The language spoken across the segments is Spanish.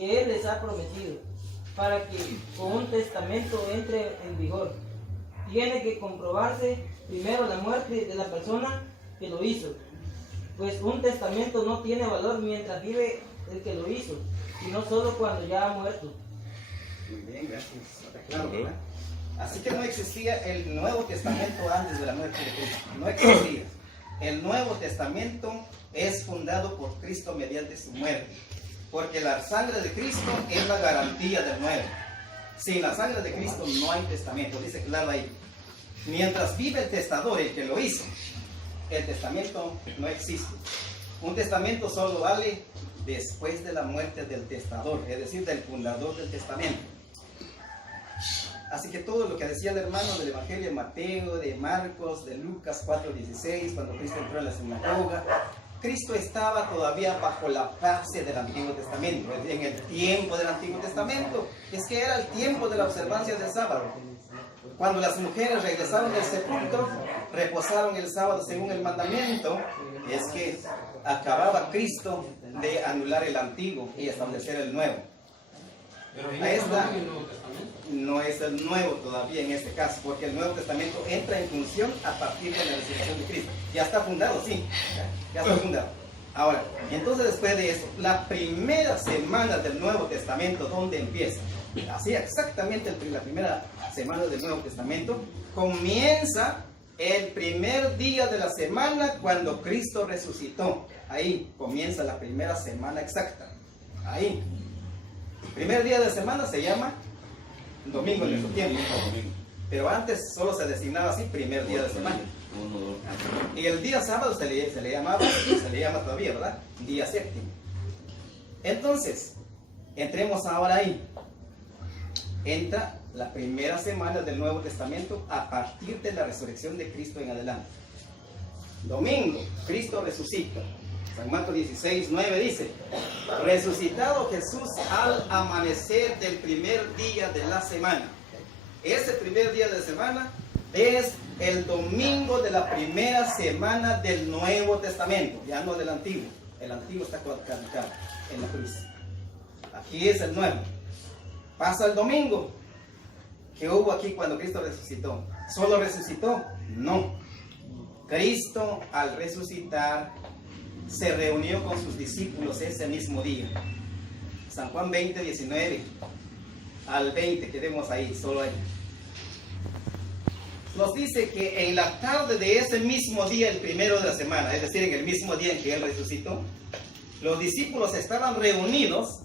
que Él les ha prometido, para que con un testamento entre en vigor. Tiene que comprobarse primero la muerte de la persona que lo hizo, pues un testamento no tiene valor mientras vive el que lo hizo, sino solo cuando ya ha muerto. Muy bien, gracias. Está claro, ¿verdad? Así que no existía el Nuevo Testamento antes de la muerte de Cristo. No existía. El Nuevo Testamento es fundado por Cristo mediante su muerte, porque la sangre de Cristo es la garantía del nuevo. Sin la sangre de Cristo no hay testamento, dice claro ahí. Mientras vive el testador, el que lo hizo, el testamento no existe. Un testamento solo vale después de la muerte del testador, es decir, del fundador del testamento. Así que todo lo que decía el hermano del Evangelio de Mateo, de Marcos, de Lucas 4:16, cuando Cristo entró en la sinagoga, Cristo estaba todavía bajo la base del Antiguo Testamento, en el tiempo del Antiguo Testamento. Es que era el tiempo de la observancia del sábado. Cuando las mujeres regresaron del sepulcro, reposaron el sábado según el mandamiento, es que acababa Cristo de anular el antiguo y establecer el nuevo. Ahí está. No es el nuevo todavía en este caso, porque el Nuevo Testamento entra en función a partir de la resurrección de Cristo. Ya está fundado, sí, ya está fundado. Ahora, entonces después de eso, la primera semana del Nuevo Testamento, ¿dónde empieza? Así exactamente la primera semana del Nuevo Testamento comienza el primer día de la semana cuando Cristo resucitó. Ahí comienza la primera semana exacta. Ahí. El primer día de la semana se llama domingo en nuestro tiempo. Pero antes solo se designaba así, primer día de semana. Y el día sábado se le llama todavía, ¿verdad? Día séptimo. Entonces, entremos ahora ahí. Entra la primera semana del Nuevo Testamento a partir de la resurrección de Cristo en adelante. Domingo, Cristo resucita. San Marcos 16:9 dice: resucitado Jesús al amanecer del primer día de la semana. Ese primer día de la semana es el domingo de la primera semana del Nuevo Testamento, ya no del Antiguo. El Antiguo está caducado en la cruz. Aquí es el Nuevo. Pasa el domingo. ¿Qué hubo aquí cuando Cristo resucitó? ¿Solo resucitó? No. Cristo al resucitar se reunió con sus discípulos ese mismo día. San Juan 20:19 al 20, quedemos ahí, solo ahí. Nos dice que en la tarde de ese mismo día, el primero de la semana, es decir, en el mismo día en que Él resucitó, los discípulos estaban reunidos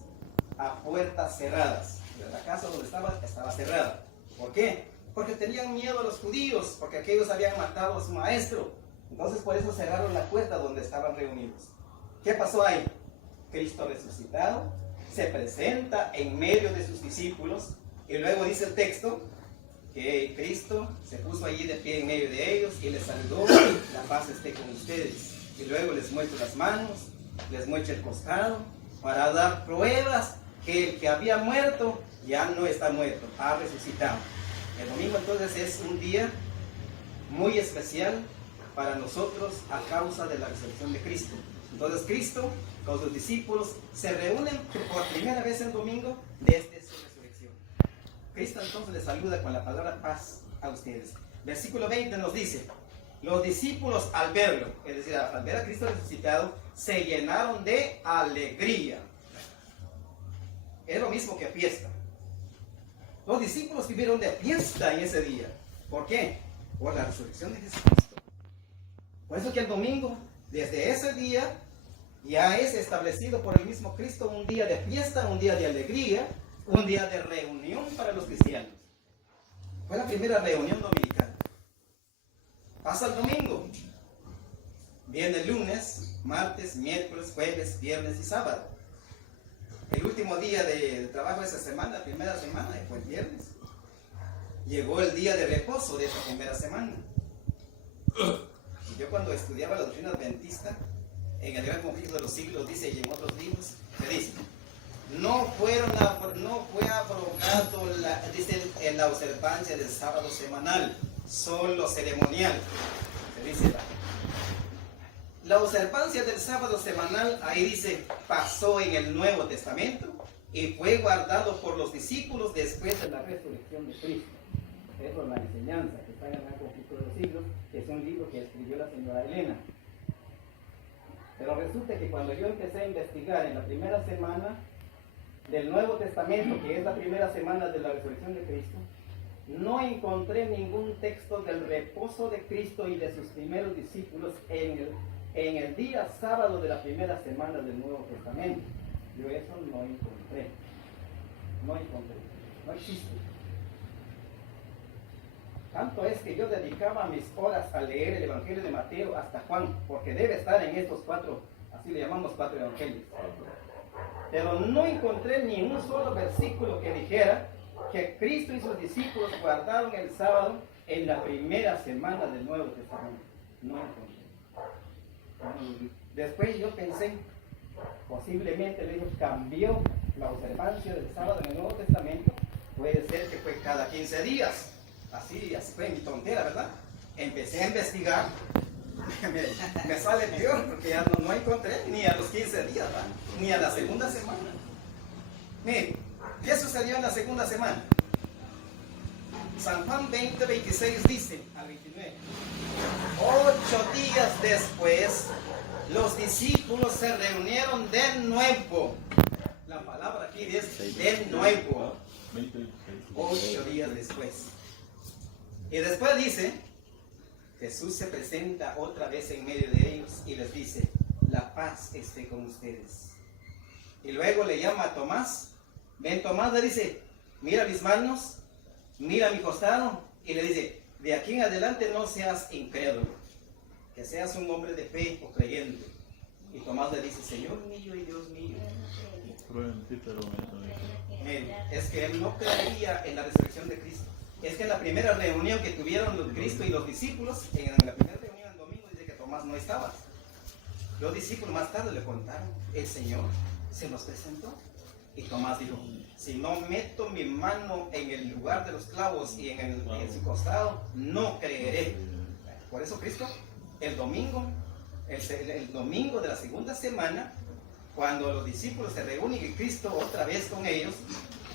a puertas cerradas. La casa donde estaba cerrada. ¿Por qué? Porque tenían miedo a los judíos, porque aquellos habían matado a su maestro. Entonces por eso cerraron la puerta donde estaban reunidos. ¿Qué pasó ahí? Cristo resucitado se presenta en medio de sus discípulos y luego dice el texto que Cristo se puso allí de pie en medio de ellos y les saludó: la paz esté con ustedes. Y luego les muestra las manos, les muestra el costado para dar pruebas que el que había muerto ya no está muerto, ha resucitado. El domingo entonces es un día muy especial para nosotros a causa de la resurrección de Cristo. Entonces Cristo con sus discípulos se reúnen por primera vez el domingo desde su resurrección. Cristo entonces les saluda con la palabra paz a ustedes. Versículo 20 nos dice: los discípulos al verlo, es decir, al ver a Cristo resucitado, se llenaron de alegría. Es lo mismo que fiesta. Los discípulos vivieron de fiesta en ese día. ¿Por qué? Por la resurrección de Jesucristo. Por eso que el domingo, desde ese día, ya es establecido por el mismo Cristo un día de fiesta, un día de alegría, un día de reunión para los cristianos. Fue la primera reunión dominical. Pasa el domingo. Viene el lunes, martes, miércoles, jueves, viernes y sábado. El último día de trabajo de esa semana, la primera semana, fue el viernes. Llegó el día de reposo de esa primera semana. Yo cuando estudiaba la doctrina adventista, en el Gran Conflicto de los Siglos, dice, y en otros libros, se dice: no fue abrogado la observancia del sábado semanal, solo ceremonial. Se dice la observancia del sábado semanal, ahí dice, pasó en el Nuevo Testamento y fue guardado por los discípulos después de la resurrección de Cristo. Eso es la enseñanza que está en el conflicto de los siglos, que es un libro que escribió la señora Elena. Pero resulta que cuando yo empecé a investigar en la primera semana del Nuevo Testamento, que es la primera semana de la resurrección de Cristo, no encontré ningún texto del reposo de Cristo y de sus primeros discípulos en el día sábado de la primera semana del Nuevo Testamento. Yo eso no encontré. No existe. Tanto es que yo dedicaba mis horas a leer el Evangelio de Mateo hasta Juan, porque debe estar en estos 4, así le llamamos 4 evangelios. Pero no encontré ni un solo versículo que dijera que Cristo y sus discípulos guardaron el sábado en la primera semana del Nuevo Testamento. No encontré. Después yo pensé, posiblemente Dios cambió la observancia del sábado en el Nuevo Testamento. Puede ser que fue cada 15 días. Así fue mi tontera, ¿verdad? Empecé a investigar. Me sale peor porque ya no encontré ni a los 15 días, ¿verdad? Ni a la segunda semana. Miren, ¿qué sucedió en la segunda semana? San Juan 20:26 dice al 29: 8 días después, los discípulos se reunieron de nuevo. La palabra aquí dice de nuevo. 8 días después. Y después dice, Jesús se presenta otra vez en medio de ellos y les dice: la paz esté con ustedes. Y luego le llama a Tomás. Ven, Tomás le dice: mira mis manos, mira mi costado. Y le dice: de aquí en adelante no seas incrédulo, que seas un hombre de fe o creyente. Y Tomás le dice: Señor mío y Dios mío. Es que él no creía en la resurrección de Cristo. Es que en la primera reunión que tuvieron los Cristo y los discípulos, en la primera reunión el domingo, dice que Tomás no estaba. Los discípulos más tarde le contaron: el Señor se nos presentó. Y Tomás dijo: si no meto mi mano en el lugar de los clavos y en su costado, no creeré. Por eso Cristo, el domingo de la segunda semana, cuando los discípulos se reúnen y Cristo otra vez con ellos,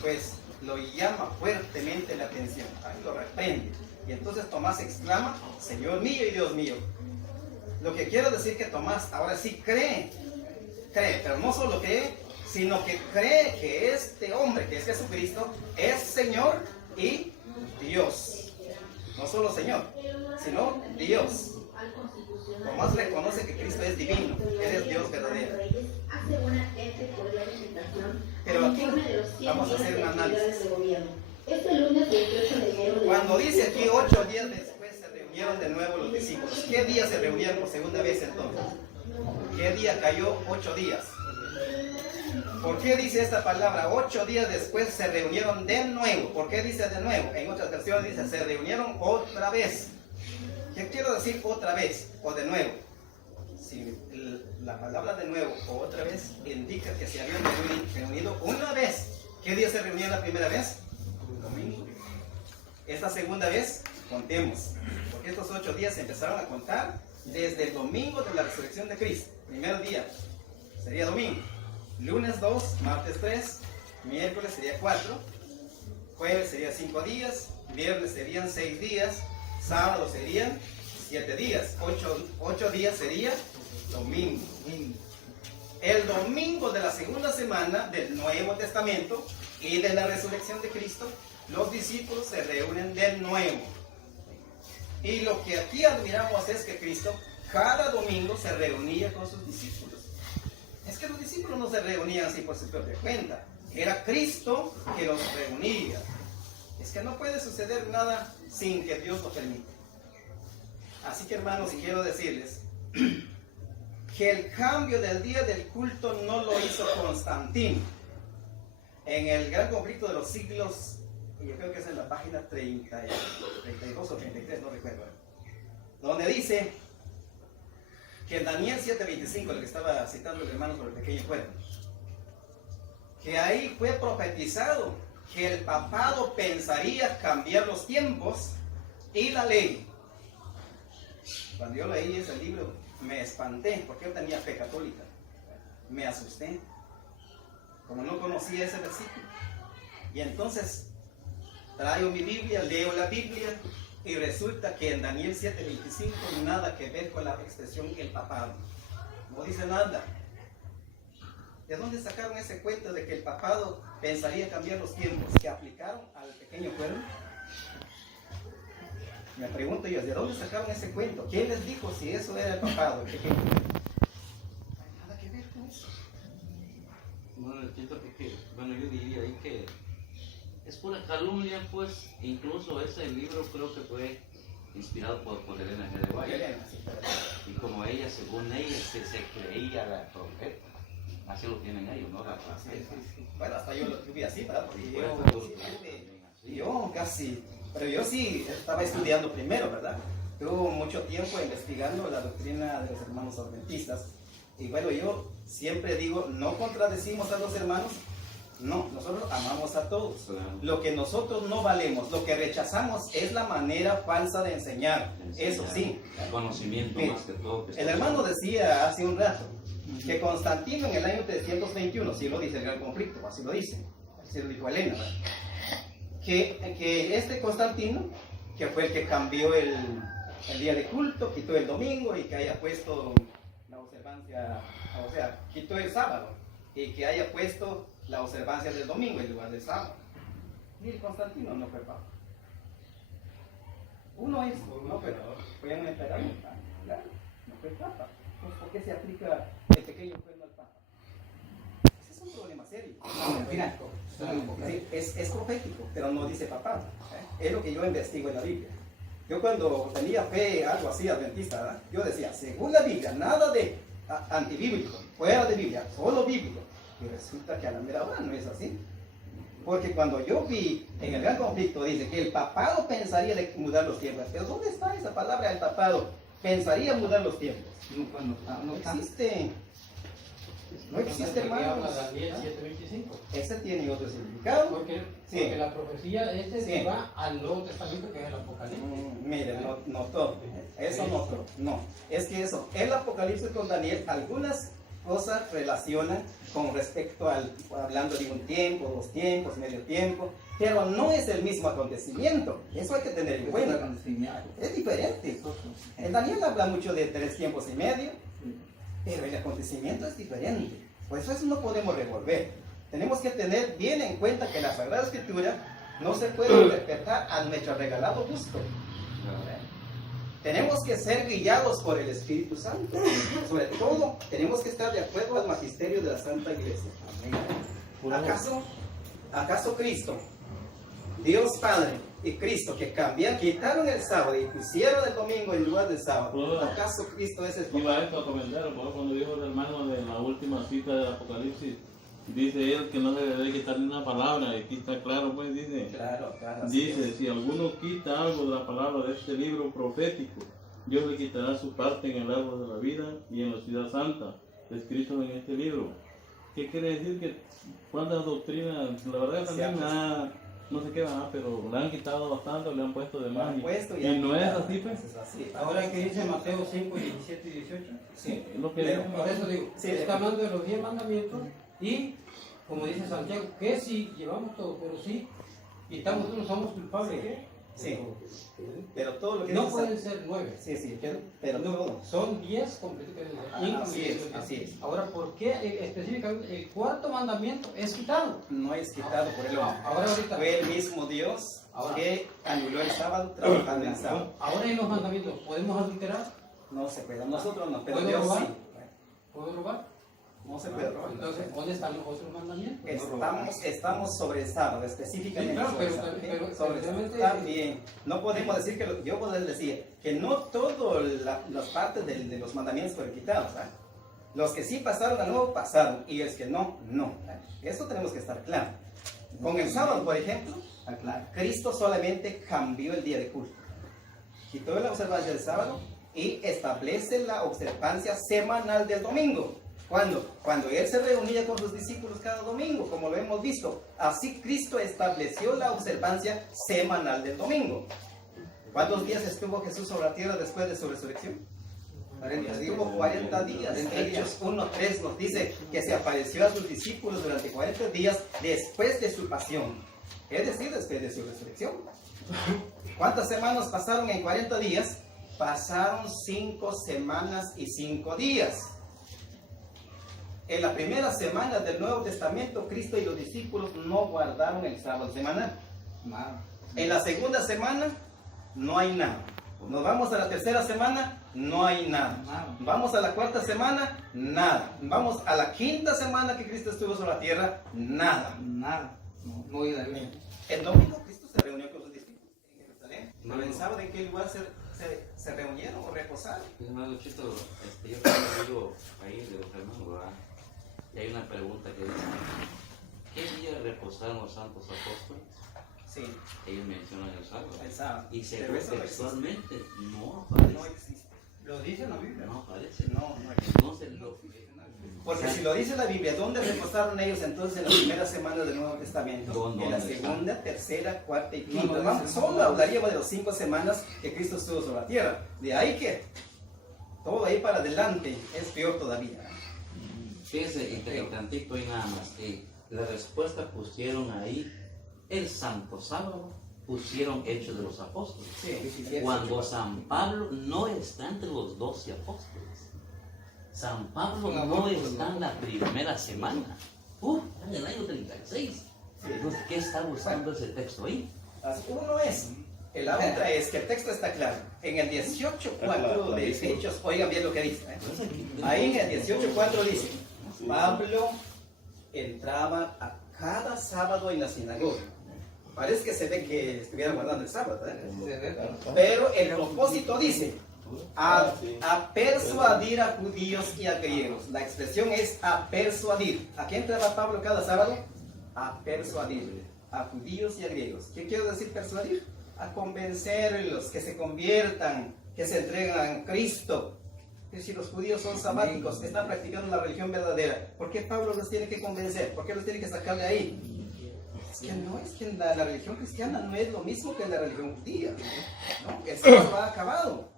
pues lo llama fuertemente la atención, ahí lo reprende. Y entonces Tomás exclama: Señor mío y Dios mío. Lo que quiero decir que Tomás ahora sí cree, pero no solo cree, sino que cree que este hombre, que es Jesucristo, es Señor y Dios. No solo Señor, sino Dios. Tomás reconoce que Cristo es divino, Él es Dios verdadero. Pero aquí vamos a hacer un análisis. Cuando dice aquí 8 días después se reunieron de nuevo los discípulos, ¿qué día se reunieron por segunda vez entonces? ¿Qué día cayó 8 días? ¿Por qué dice esta palabra? 8 días después se reunieron de nuevo. ¿Por qué dice de nuevo? En otras versiones dice se reunieron otra vez. ¿Qué quiero decir otra vez o de nuevo? Si la palabra de nuevo o otra vez indica que se habían reunido una vez. ¿Qué día se reunieron la primera vez? Domingo. Esta segunda vez, contemos, porque estos 8 días se empezaron a contar desde el domingo de la resurrección de Cristo. Primer día sería domingo, lunes 2, martes 3, miércoles sería 4, jueves sería 5 días, viernes serían 6 días, sábado serían 7 días, 8 días sería domingo. El domingo de la segunda semana del Nuevo Testamento y de la resurrección de Cristo, los discípulos se reúnen de nuevo. Y lo que aquí admiramos es que Cristo cada domingo se reunía con sus discípulos. Es que los discípulos no se reunían así por su propia cuenta. Era Cristo que los reunía. Es que no puede suceder nada sin que Dios lo permita. Así que, hermanos, quiero decirles que el cambio del día del culto no lo hizo Constantino. En el gran conflicto de los siglos, yo creo que es en la página 32 o 33, no recuerdo, donde dice que en Daniel 7:25, el que estaba citando el hermano sobre el pequeño cuerno, que ahí fue profetizado que el papado pensaría cambiar los tiempos y la ley. Cuando yo leí ese libro me espanté porque yo tenía fe católica, me asusté. Como no conocía conocía ese versículo. Y entonces traigo mi Biblia, leo la Biblia y resulta que en Daniel 7:25 nada que ver con la expresión el papado. No dice nada. ¿De dónde sacaron ese cuento de que el papado pensaría cambiar los tiempos que aplicaron al pequeño pueblo? Me pregunto yo, ¿de dónde sacaron ese cuento? ¿Quién les dijo si eso era el papado, el pequeño pueblo? No hay nada que ver con eso. Bueno, entiendo que, bueno, yo diría ahí que es pura calumnia, pues. Incluso ese libro creo que fue inspirado por Elena G. de Valle. Y como ella, según ella, se creía la profeta. Así lo tienen ellos, ¿no? Bueno, hasta yo lo tuve así, ¿verdad? Porque pero yo sí estaba estudiando primero, ¿verdad? Tuve mucho tiempo investigando la doctrina de los hermanos adventistas. Y bueno, yo siempre digo, no contradecimos a los hermanos, no, nosotros amamos a todos. Lo que nosotros no valemos, lo que rechazamos es la manera falsa de enseñar. Eso sí. El conocimiento más que todo. El hermano decía hace un rato que Constantino en el año 321, sí lo dice el gran conflicto, así lo dice, así lo dijo Elena, ¿verdad? Que este Constantino, que fue el que cambió el día de culto, quitó el domingo y que haya puesto la observancia, o sea, quitó el sábado y que haya puesto la observancia del domingo en lugar del sábado. Y el Constantino no fue papa. Uno es, no fue un emperador, claro, no fue papa. Entonces, ¿por qué se aplica el pequeño cuerno al papa? Ese es un problema serio. Mira, sí, es profético, pero no dice papá. Es lo que yo investigo en la Biblia. Yo cuando tenía fe, algo así, adventista, ¿verdad? Yo decía, según la Biblia, nada de antibíblico, fuera de Biblia, solo bíblico. Y resulta que a la mera hora no es así. Porque cuando yo vi en el gran conflicto, dice que el papado pensaría de mudar los tiempos. Pero ¿dónde está esa palabra, el papado? Pensaría mudar los tiempos. No existe. No existe, hermano. Habla Daniel 7:25. Ese tiene otro significado. Porque la profecía se va al Nuevo Testamento, que es el Apocalipsis. Mire, no todo. Eso no todo. No. Es que eso, el Apocalipsis con Daniel, algunas cosas relacionan con respecto al, hablando de un tiempo, 2 tiempos, medio tiempo, pero no es el mismo acontecimiento. Eso hay que tener en cuenta. Es diferente. En Daniel habla mucho de 3 tiempos y medio, pero el acontecimiento es diferente. Por eso no podemos revolver. Tenemos que tener bien en cuenta que la Sagrada Escritura no se puede interpretar a nuestro regalado gusto. Tenemos que ser guiados por el Espíritu Santo. Sobre todo, tenemos que estar de acuerdo al magisterio de la Santa Iglesia. ¿Acaso Cristo, Dios Padre y Cristo, que quitaron el sábado y pusieron el domingo en lugar del sábado, acaso Cristo es el Iba esto a comentar, cuando dijo el hermano de la última cita del Apocalipsis, dice él que no se debe quitar ni una palabra, y aquí está claro, pues dice, claro, dice, si alguno quita algo de la palabra de este libro profético, Dios le quitará su parte en el árbol de la vida y en la ciudad santa, escrito en este libro. ¿Qué quiere decir? Que cuántas doctrinas, la verdad también no se queda nada, pero le han quitado bastante, le han puesto de más, y no es así, pues. Ahora que dice Mateo 5, 17 y 18. Sí, Es lo que Por eso digo, está hablando de los 10 mandamientos y, como dice Santiago, que si llevamos todo, pero sí, y estamos nosotros somos culpables, ¿qué? Sí, pero todo lo que no dice- pueden ser 9. Sí, pero No, todo. son 10 completos. Así es. Ahora, ¿por qué específicamente el 4.º mandamiento es quitado? No es quitado por el hombre. Ahora ahorita. Fue el mismo Dios que anuló el sábado trabajando en el sábado. Ahora en los mandamientos, ¿podemos adulterar? No se puede, nosotros no, pero ¿Puedo Dios robar? sí. ¿Puedo robar? No se puede robar. Entonces, ¿dónde están los otros mandamientos? Estamos sobre el sábado, específicamente. Sí, claro, sobre el pero- sábado, ¿ok? pero- Sobre el realmente- sábado. También, no podemos decir que, yo puedo decir que no todas las partes de los mandamientos fueron quitados, ¿verdad? Los que sí pasaron al nuevo pasaron, y los que no, no. ¿verdad? Eso tenemos que estar claro. Con el sábado, por ejemplo, Cristo solamente cambió el día de culto. Quitó la observancia del sábado y establece la observancia semanal del domingo. Cuando Él se reunía con sus discípulos cada domingo, como lo hemos visto. Así Cristo estableció la observancia semanal del domingo. ¿Cuántos días estuvo Jesús sobre la tierra después de su resurrección? Estuvo 40 días. En Hechos 1:3 nos dice que se apareció a sus discípulos durante 40 días después de su pasión. Es decir, después de su resurrección. ¿Cuántas semanas pasaron en 40 días? Pasaron 5 semanas y 5 días. En la primera semana del Nuevo Testamento, Cristo y los discípulos no guardaron el sábado semanal. Nada. En la segunda semana, no hay nada. Nos vamos a la tercera semana, no hay nada. Vamos a la cuarta semana, nada. Vamos a la quinta semana que Cristo estuvo sobre la tierra, nada. Nada. No iba bien. El domingo Cristo se reunió con sus discípulos en Jerusalén. ¿No pensaban en qué lugar se reunieron o reposaron? Hermano Chito, yo tengo un libro ahí de los hermanos, ¿verdad? Y hay una pregunta que dice, ¿qué día reposaron los santos apóstoles? Sí, Ellos mencionan el sábado. el sábado. Y se Pero eso no textualmente no No aparece. existe. Lo dice la Biblia. No aparece. No existe. No se lo Porque si lo dice la Biblia, ¿dónde reposaron ellos entonces en la primera semana del Nuevo Testamento? ¿Dónde En la está? segunda, tercera, cuarta y quinta. No, Vamos, solo hablaríamos de las 5 semanas que Cristo estuvo sobre la tierra. De ahí que todo ahí para adelante es peor todavía. Fíjense, interesantito y nada más, que la respuesta pusieron ahí el Santo Sábado, pusieron Hechos de los Apóstoles. Sí, Cuando San Pablo no está entre los 12 apóstoles. San Pablo no está en la primera semana. Está en el año 36. Entonces, ¿qué está buscando ese texto ahí? Así, uno es. La otra es que el texto está claro. En el 18:4 de Hechos, oigan bien lo que dice. Ahí en el 18:4 dice, Pablo entraba a cada sábado en la sinagoga. Parece que se ve que estuviera guardando el sábado, pero el propósito dice a persuadir a judíos y a griegos. La expresión es a persuadir. ¿A qué entraba Pablo cada sábado? A persuadir a judíos y a griegos. ¿Qué quiere decir persuadir? A convencerlos que se conviertan, que se entreguen a Cristo. Que si los judíos son sabáticos, están practicando la religión verdadera, ¿por qué Pablo los tiene que convencer? ¿Por qué los tiene que sacar de ahí? Es que la religión cristiana no es lo mismo que la religión judía, ¿no? El siglo ha acabado.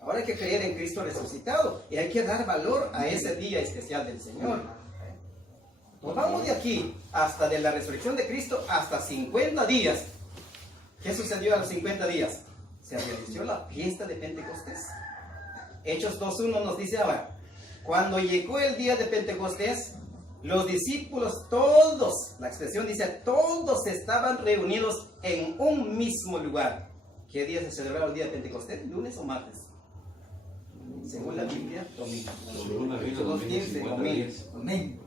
Ahora hay que creer en Cristo resucitado y hay que dar valor a ese día especial del Señor. Pues vamos de aquí hasta de la resurrección de Cristo hasta 50 días. ¿Qué sucedió a los 50 días? Se realizó la fiesta de Pentecostés. Hechos 2:1 nos dice ahora, cuando llegó el día de Pentecostés, los discípulos todos, la expresión dice, todos estaban reunidos en un mismo lugar. ¿Qué día se celebraba el día de Pentecostés? ¿Lunes o martes? Según la Biblia, domingo. Según la Biblia, Domingo.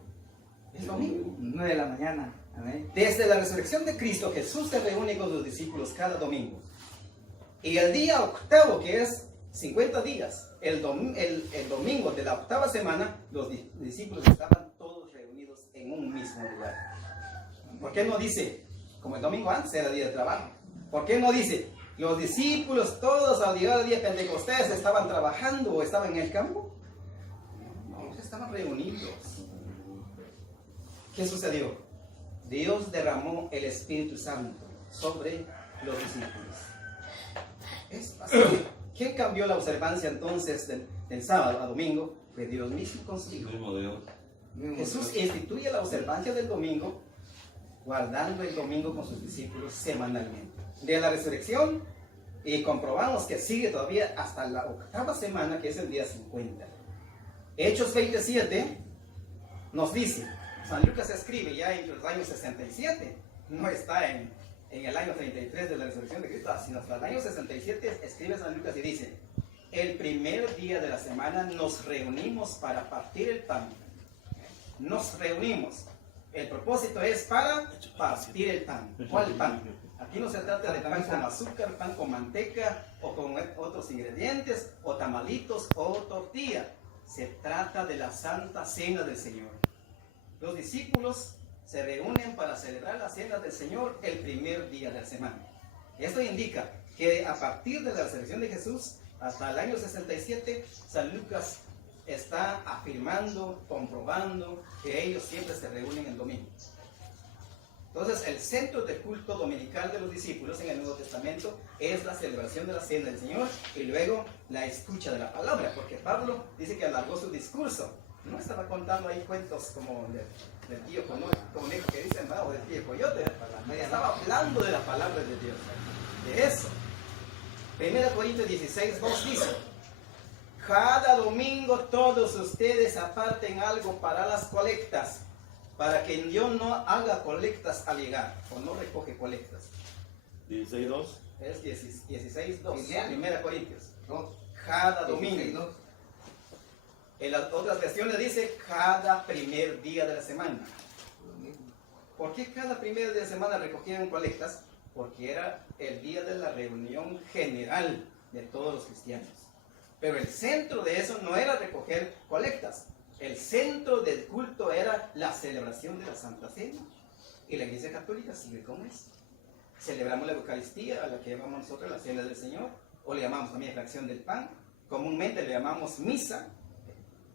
Es domingo. 9 de la mañana. Amén. Desde la resurrección de Cristo, Jesús se reúne con los discípulos cada domingo. Y el día octavo, que es 50 días, el domingo de la octava semana, los discípulos estaban todos reunidos en un mismo lugar. ¿Por qué no dice, como el domingo antes era día de trabajo? ¿Por qué no dice, los discípulos todos al llegar al día de Pentecostés estaban trabajando o estaban en el campo? No, estaban reunidos. ¿Qué sucedió? Dios derramó el Espíritu Santo sobre los discípulos. Es así. ¿Quién cambió la observancia entonces del sábado a domingo? Fue Dios mismo consigo. Mismo Dios. Jesús instituye la observancia del domingo, guardando el domingo con sus discípulos semanalmente. De la resurrección, y comprobamos que sigue todavía hasta la octava semana, que es el día 50. Hechos 27 nos dice, San Lucas escribe ya entre los años 67, no está en el año 33 de la resurrección de Cristo, sino hasta el año 67 escribe San Lucas y dice, el primer día de la semana nos reunimos para partir el pan. Nos reunimos. El propósito es para partir el pan. ¿Cuál pan? Aquí no se trata de pan con azúcar, pan con manteca o con otros ingredientes, o tamalitos o tortilla. Se trata de la Santa Cena del Señor. Los discípulos se reúnen para celebrar la Cena del Señor el primer día de la semana. Esto indica que a partir de la resurrección de Jesús hasta el año 67, San Lucas está afirmando, comprobando que ellos siempre se reúnen el domingo. Entonces, el centro del culto dominical de los discípulos en el Nuevo Testamento es la celebración de la cena del Señor y luego la escucha de la palabra, porque Pablo dice que alargó su discurso. No estaba contando ahí cuentos como del tío conejo que dicen, o del tío coyote. Estaba hablando de la palabra de Dios, de eso. 1 Corintios 16, 2 dice: cada domingo todos ustedes aparten algo para las colectas, para que yo no haga colectas al llegar, o no recoge colectas. 16:2. Es 16:2, Genial. 1 Corintios. Dos. Cada domingo. 16, En las otras versiones dice cada primer día de la semana. ¿Por qué cada primer día de la semana recogían colectas? Porque era el día de la reunión general de todos los cristianos. Pero el centro de eso no era recoger colectas. El centro del culto era la celebración de la Santa Cena. Y la Iglesia Católica sigue con eso. Celebramos la Eucaristía, a la que llamamos nosotros la Cena del Señor, o le llamamos también fracción del pan. Comúnmente le llamamos misa.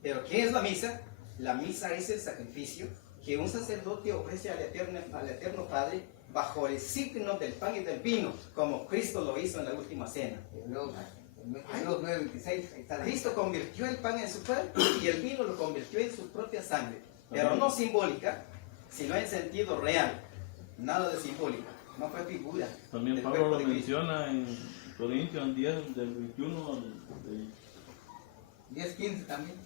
Pero ¿qué es la misa? La misa es el sacrificio que un sacerdote ofrece al Eterno Padre bajo el signo del pan y del vino, como Cristo lo hizo en la última cena. Los 9:26, ahí está. Cristo convirtió el pan en su cuerpo y el vino lo convirtió en su propia sangre, pero no simbólica, sino en sentido real. Nada de simbólica, no fue figura. También del Pablo cuerpo lo de Cristo. menciona en Corintios 10, del 21 al 10:15 también.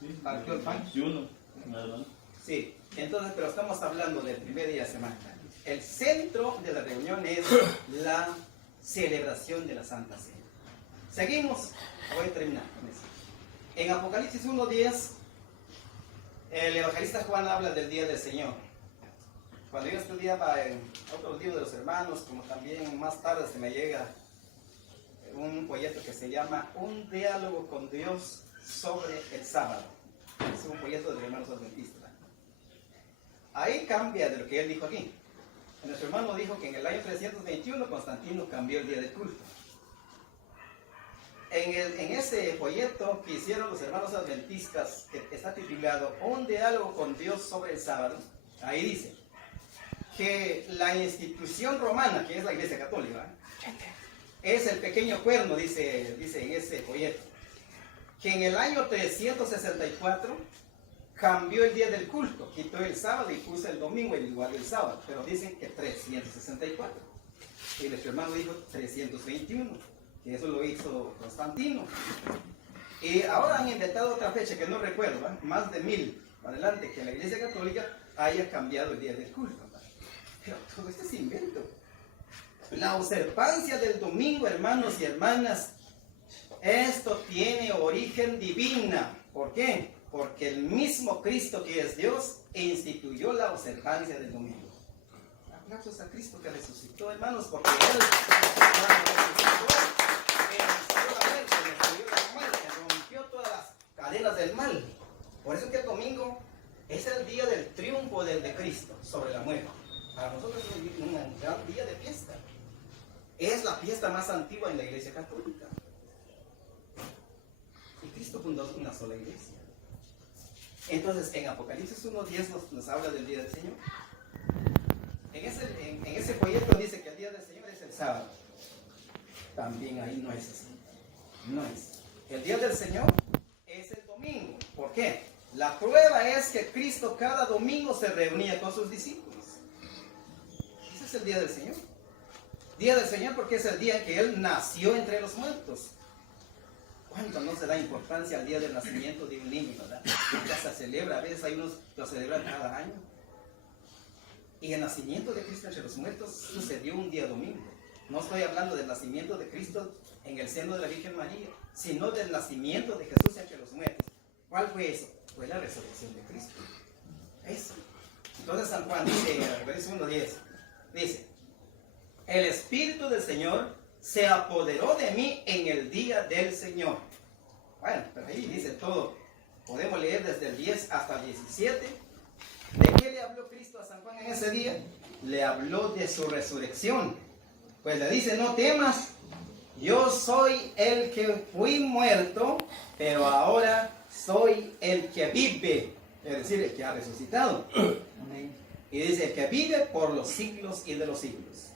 sí, Partió el pan. 21 en adelante. Sí, entonces, pero estamos hablando del primer día de semana. El centro de la reunión es la celebración de la Santa Cena. Seguimos, voy a terminar con eso. En Apocalipsis 1:10, el evangelista Juan habla del día del Señor. Cuando yo estudiaba en otros libros de los hermanos, como también más tarde se me llega un folleto que se llama Un diálogo con Dios sobre el sábado. Es un folleto de los hermanos adventistas. Ahí cambia de lo que él dijo aquí. Nuestro hermano dijo que en el año 321 Constantino cambió el día del culto. En ese folleto que hicieron los hermanos adventistas, que está titulado Un diálogo con Dios sobre el sábado, ahí dice que la institución romana, que es la Iglesia Católica, es el pequeño cuerno, dice en ese folleto, que en el año 364 cambió el día del culto, quitó el sábado y puso el domingo en lugar del sábado, pero dicen que 364. Y nuestro hermano dijo 321, que eso lo hizo Constantino. Y ahora han inventado otra fecha que no recuerdo, ¿verdad? Más de 1000 para adelante, que la Iglesia Católica haya cambiado el día del culto, ¿verdad? Pero todo esto es invento. La observancia del domingo, hermanos y hermanas, esto tiene origen divina. ¿Por qué? Porque el mismo Cristo, que es Dios, instituyó la observancia del domingo. Aplausos a Cristo que resucitó, hermanos, porque Él rompió todas las cadenas del mal. Por eso que el domingo es el día del triunfo de Cristo sobre la muerte. Para nosotros es un gran día de fiesta. Es la fiesta más antigua en la Iglesia Católica. Y Cristo fundó una sola iglesia. Entonces, en Apocalipsis 1:10 nos habla del día del Señor. En ese folleto dice que el día del Señor es el sábado. También ahí no es así. No es. El día del Señor es el domingo. ¿Por qué? La prueba es que Cristo cada domingo se reunía con sus discípulos. Ese es el día del Señor. Día del Señor porque es el día en que Él nació entre los muertos. ¿Cuánto no se da importancia al día del nacimiento de un niño, verdad? Ya se celebra, a veces hay unos lo celebran cada año. Y el nacimiento de Cristo entre los muertos sucedió un día domingo. No estoy hablando del nacimiento de Cristo en el seno de la Virgen María, sino del nacimiento de Jesús entre los muertos. ¿Cuál fue eso? Fue la resurrección de Cristo. Eso. Entonces San Juan dice, en el versículo 1:10, dice: el Espíritu del Señor se apoderó de mí en el día del Señor. Bueno, pero ahí dice todo. Podemos leer desde el 10 hasta el 17. ¿De qué le habló Cristo a San Juan en ese día? Le habló de su resurrección. Pues le dice: no temas, yo soy el que fui muerto, pero ahora soy el que vive. Es decir, el que ha resucitado. Amén. Y dice, el que vive por los siglos y de los siglos.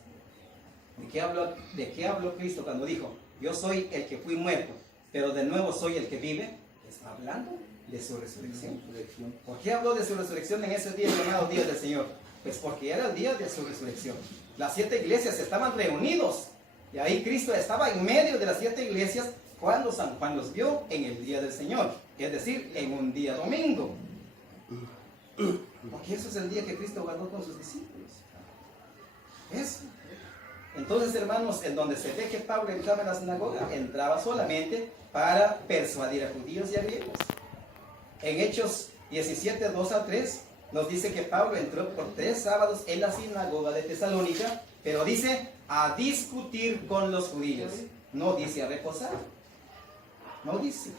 ¿De qué habló Cristo cuando dijo, yo soy el que fui muerto, pero de nuevo soy el que vive? Está hablando de su resurrección. ¿Por qué habló de su resurrección en ese día llamado Día del Señor? Pues porque era el día de su resurrección. Las 7 iglesias estaban reunidos y ahí Cristo estaba en medio de las 7 iglesias cuando San Juan los vio en el día del Señor, es decir, en un día domingo. Porque eso es el día que Cristo guardó con sus discípulos. Eso. Entonces, hermanos, en donde se ve que Pablo entraba en la sinagoga, entraba solamente para persuadir a judíos y a griegos. En Hechos 17, 2 al 3, nos dice que Pablo entró por 3 sábados en la sinagoga de Tesalónica, pero dice a discutir con los judíos. No dice a reposar. No dice.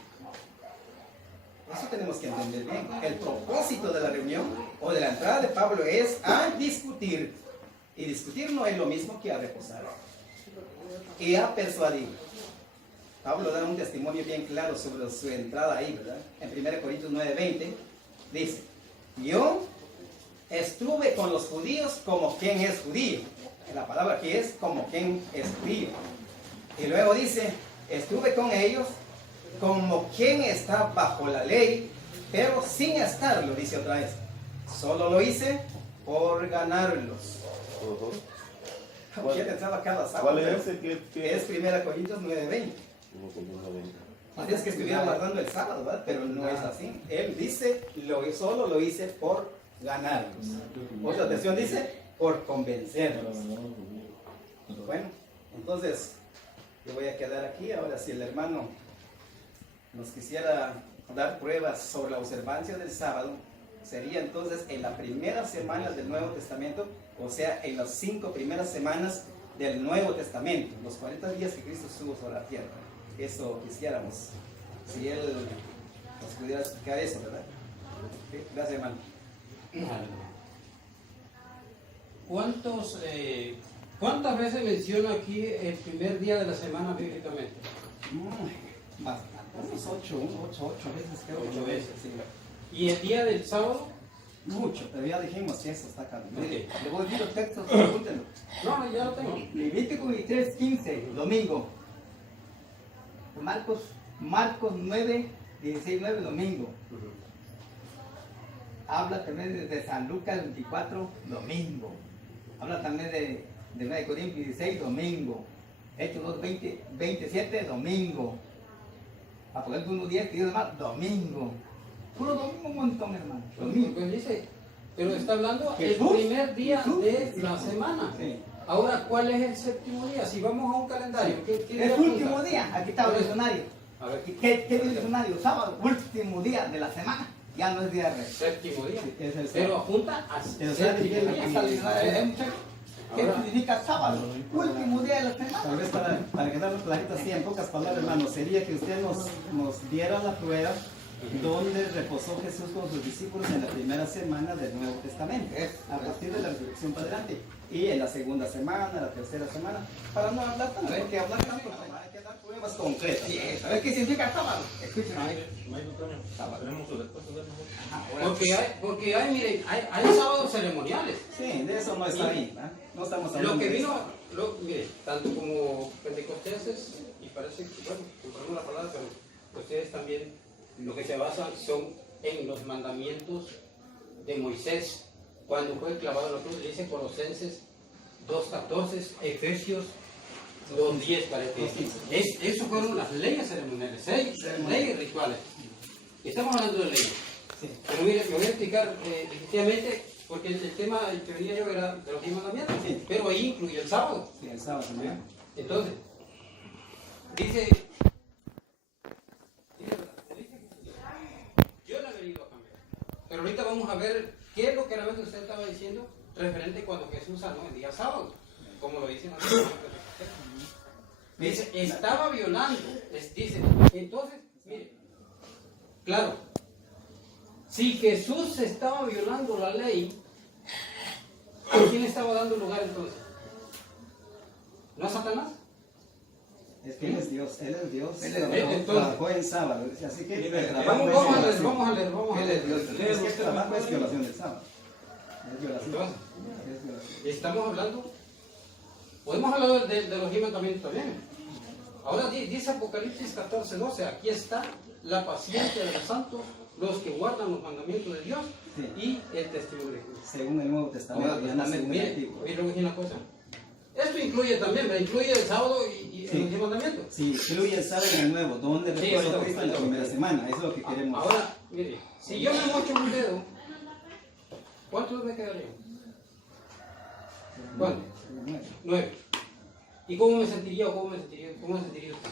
Eso tenemos que entender bien. El propósito de la reunión o de la entrada de Pablo es a discutir. Y discutir no es lo mismo que a reposar. Y a persuadir. Pablo da un testimonio bien claro sobre su entrada ahí, ¿verdad? En 1 Corintios 9:20 dice, yo estuve con los judíos como quien es judío. La palabra aquí es como quien es judío. Y luego dice, estuve con ellos como quien está bajo la ley, pero sin estarlo, dice otra vez. Solo lo hice por ganarlos. ¿Quién entraba cada sábado? ¿Cuál es ese que Es 1 Corintios 9:20. Así es que estuviera guardando el sábado, ¿verdad? Pero no es así. Él dice, solo lo hice por ganarlos. Otra versión dice, por convencerlos. Bueno, entonces, yo voy a quedar aquí. Ahora, si el hermano nos quisiera dar pruebas sobre la observancia del sábado, sería entonces en la primera semana del Nuevo Testamento, o sea, en las 5 primeras semanas del Nuevo Testamento, los 40 días que Cristo estuvo sobre la tierra. Eso quisiéramos, si Él nos pudiera explicar eso, ¿verdad? ¿Sí? Gracias, hermano. ¿Cuántas veces menciona aquí el primer día de la semana bíblicamente? Más, unos 8 veces creo. 8 veces. Sí. ¿Y el día del sábado? Mucho, pero ya dijimos que eso está acá. Mire, le voy a decir los textos, apúntenlo. No, ya lo tengo. Levítico 23:15, domingo. Marcos 9:16-9, domingo. Habla también de San Lucas 24, domingo. Habla también de 9 Corintios 16, domingo. Hechos 2:27, domingo. Apocalipsis 1:10, que Dios más, domingo. Puro domingo, un montón, hermano. Domingo. Pues dice, pero está hablando el Jesús, primer día Jesús, de sí. la semana. Sí. Ahora, ¿cuál es el séptimo día? Si vamos a un calendario, ¿qué El día último apunta? día, aquí está el diccionario. A ver, ¿Qué dice el diccionario? Sábado, último día de la semana. Ya no es día de rey. séptimo día. Es el Pero apunta a Pero séptimo ¿sabe día. Aquí está el diccionario. ¿Qué Ahora- significa sábado? Último día de la Tal semana. vez para quedarnos claritos así, en pocas palabras, hermano, sería que usted nos diera la prueba donde reposó Jesús con sus discípulos en la primera semana del Nuevo Testamento, a partir de la resurrección para adelante, y en la segunda semana, la tercera semana, para no hablar tanto, porque hablar tanto, hay que dar pruebas concretas. A ver qué significa sábado. Escuchen ahí. Porque hay, miren, hay sábados ceremoniales. Sí, de eso no está ahí, ¿verdad? No estamos hablando Lo que de vino, eso. mire, tanto como pentecosteses, y parece que, bueno, compramos la palabra, pero ustedes también, lo que se basan son en los mandamientos de Moisés, cuando fue clavado en la cruz, dice Colosenses 2:14, Efesios 2:10, parece. Eso fueron las leyes ceremoniales, leyes rituales. Estamos hablando de leyes. Sí. Pero mire, me voy a explicar efectivamente, porque el tema el que venía yo era de los 10 mandamientos, Sí. pero ahí incluye el sábado. Sí, el sábado también. Entonces, dice, yo no he venido a cambiar. Pero ahorita vamos a ver qué es lo que realmente usted estaba diciendo referente cuando Jesús sanó el día sábado, como lo dicen las Dice, estaba violando, dice, entonces, mire, claro, si Jesús estaba violando la ley, ¿a quién estaba dando lugar entonces? ¿No a Satanás? Es que Él es Dios, Él es Dios. Él es Él Dios. trabajó en sábado, así que el trabajo Vamos es a leer, violación. vamos a leer. Es que el trabajo es violación del sábado. Es violación. Entonces, Es violación. estamos hablando, podemos hablar de los 10 mandamientos también. Ahora dice Apocalipsis 14:12, aquí está la paciencia de los santos, los que guardan los mandamientos de Dios y el testimonio de Jesús. Según el Nuevo Testamento, Ahora, ya no según el mire, Antiguo. mire lo que dice una cosa. Esto incluye también, ¿verdad? Incluye el sábado y Sí. los 10 mandamientos. Sí, incluye el sábado y el nuevo, donde Sí, reposó ahorita, Cristo en la ahorita. primera semana. Eso es lo que queremos. Ahora, mire, si yo me mocho un dedo, ¿cuántos me quedaría? ¿Cuántos? 9. ¿Y cómo me sentiría o cómo me sentiría usted?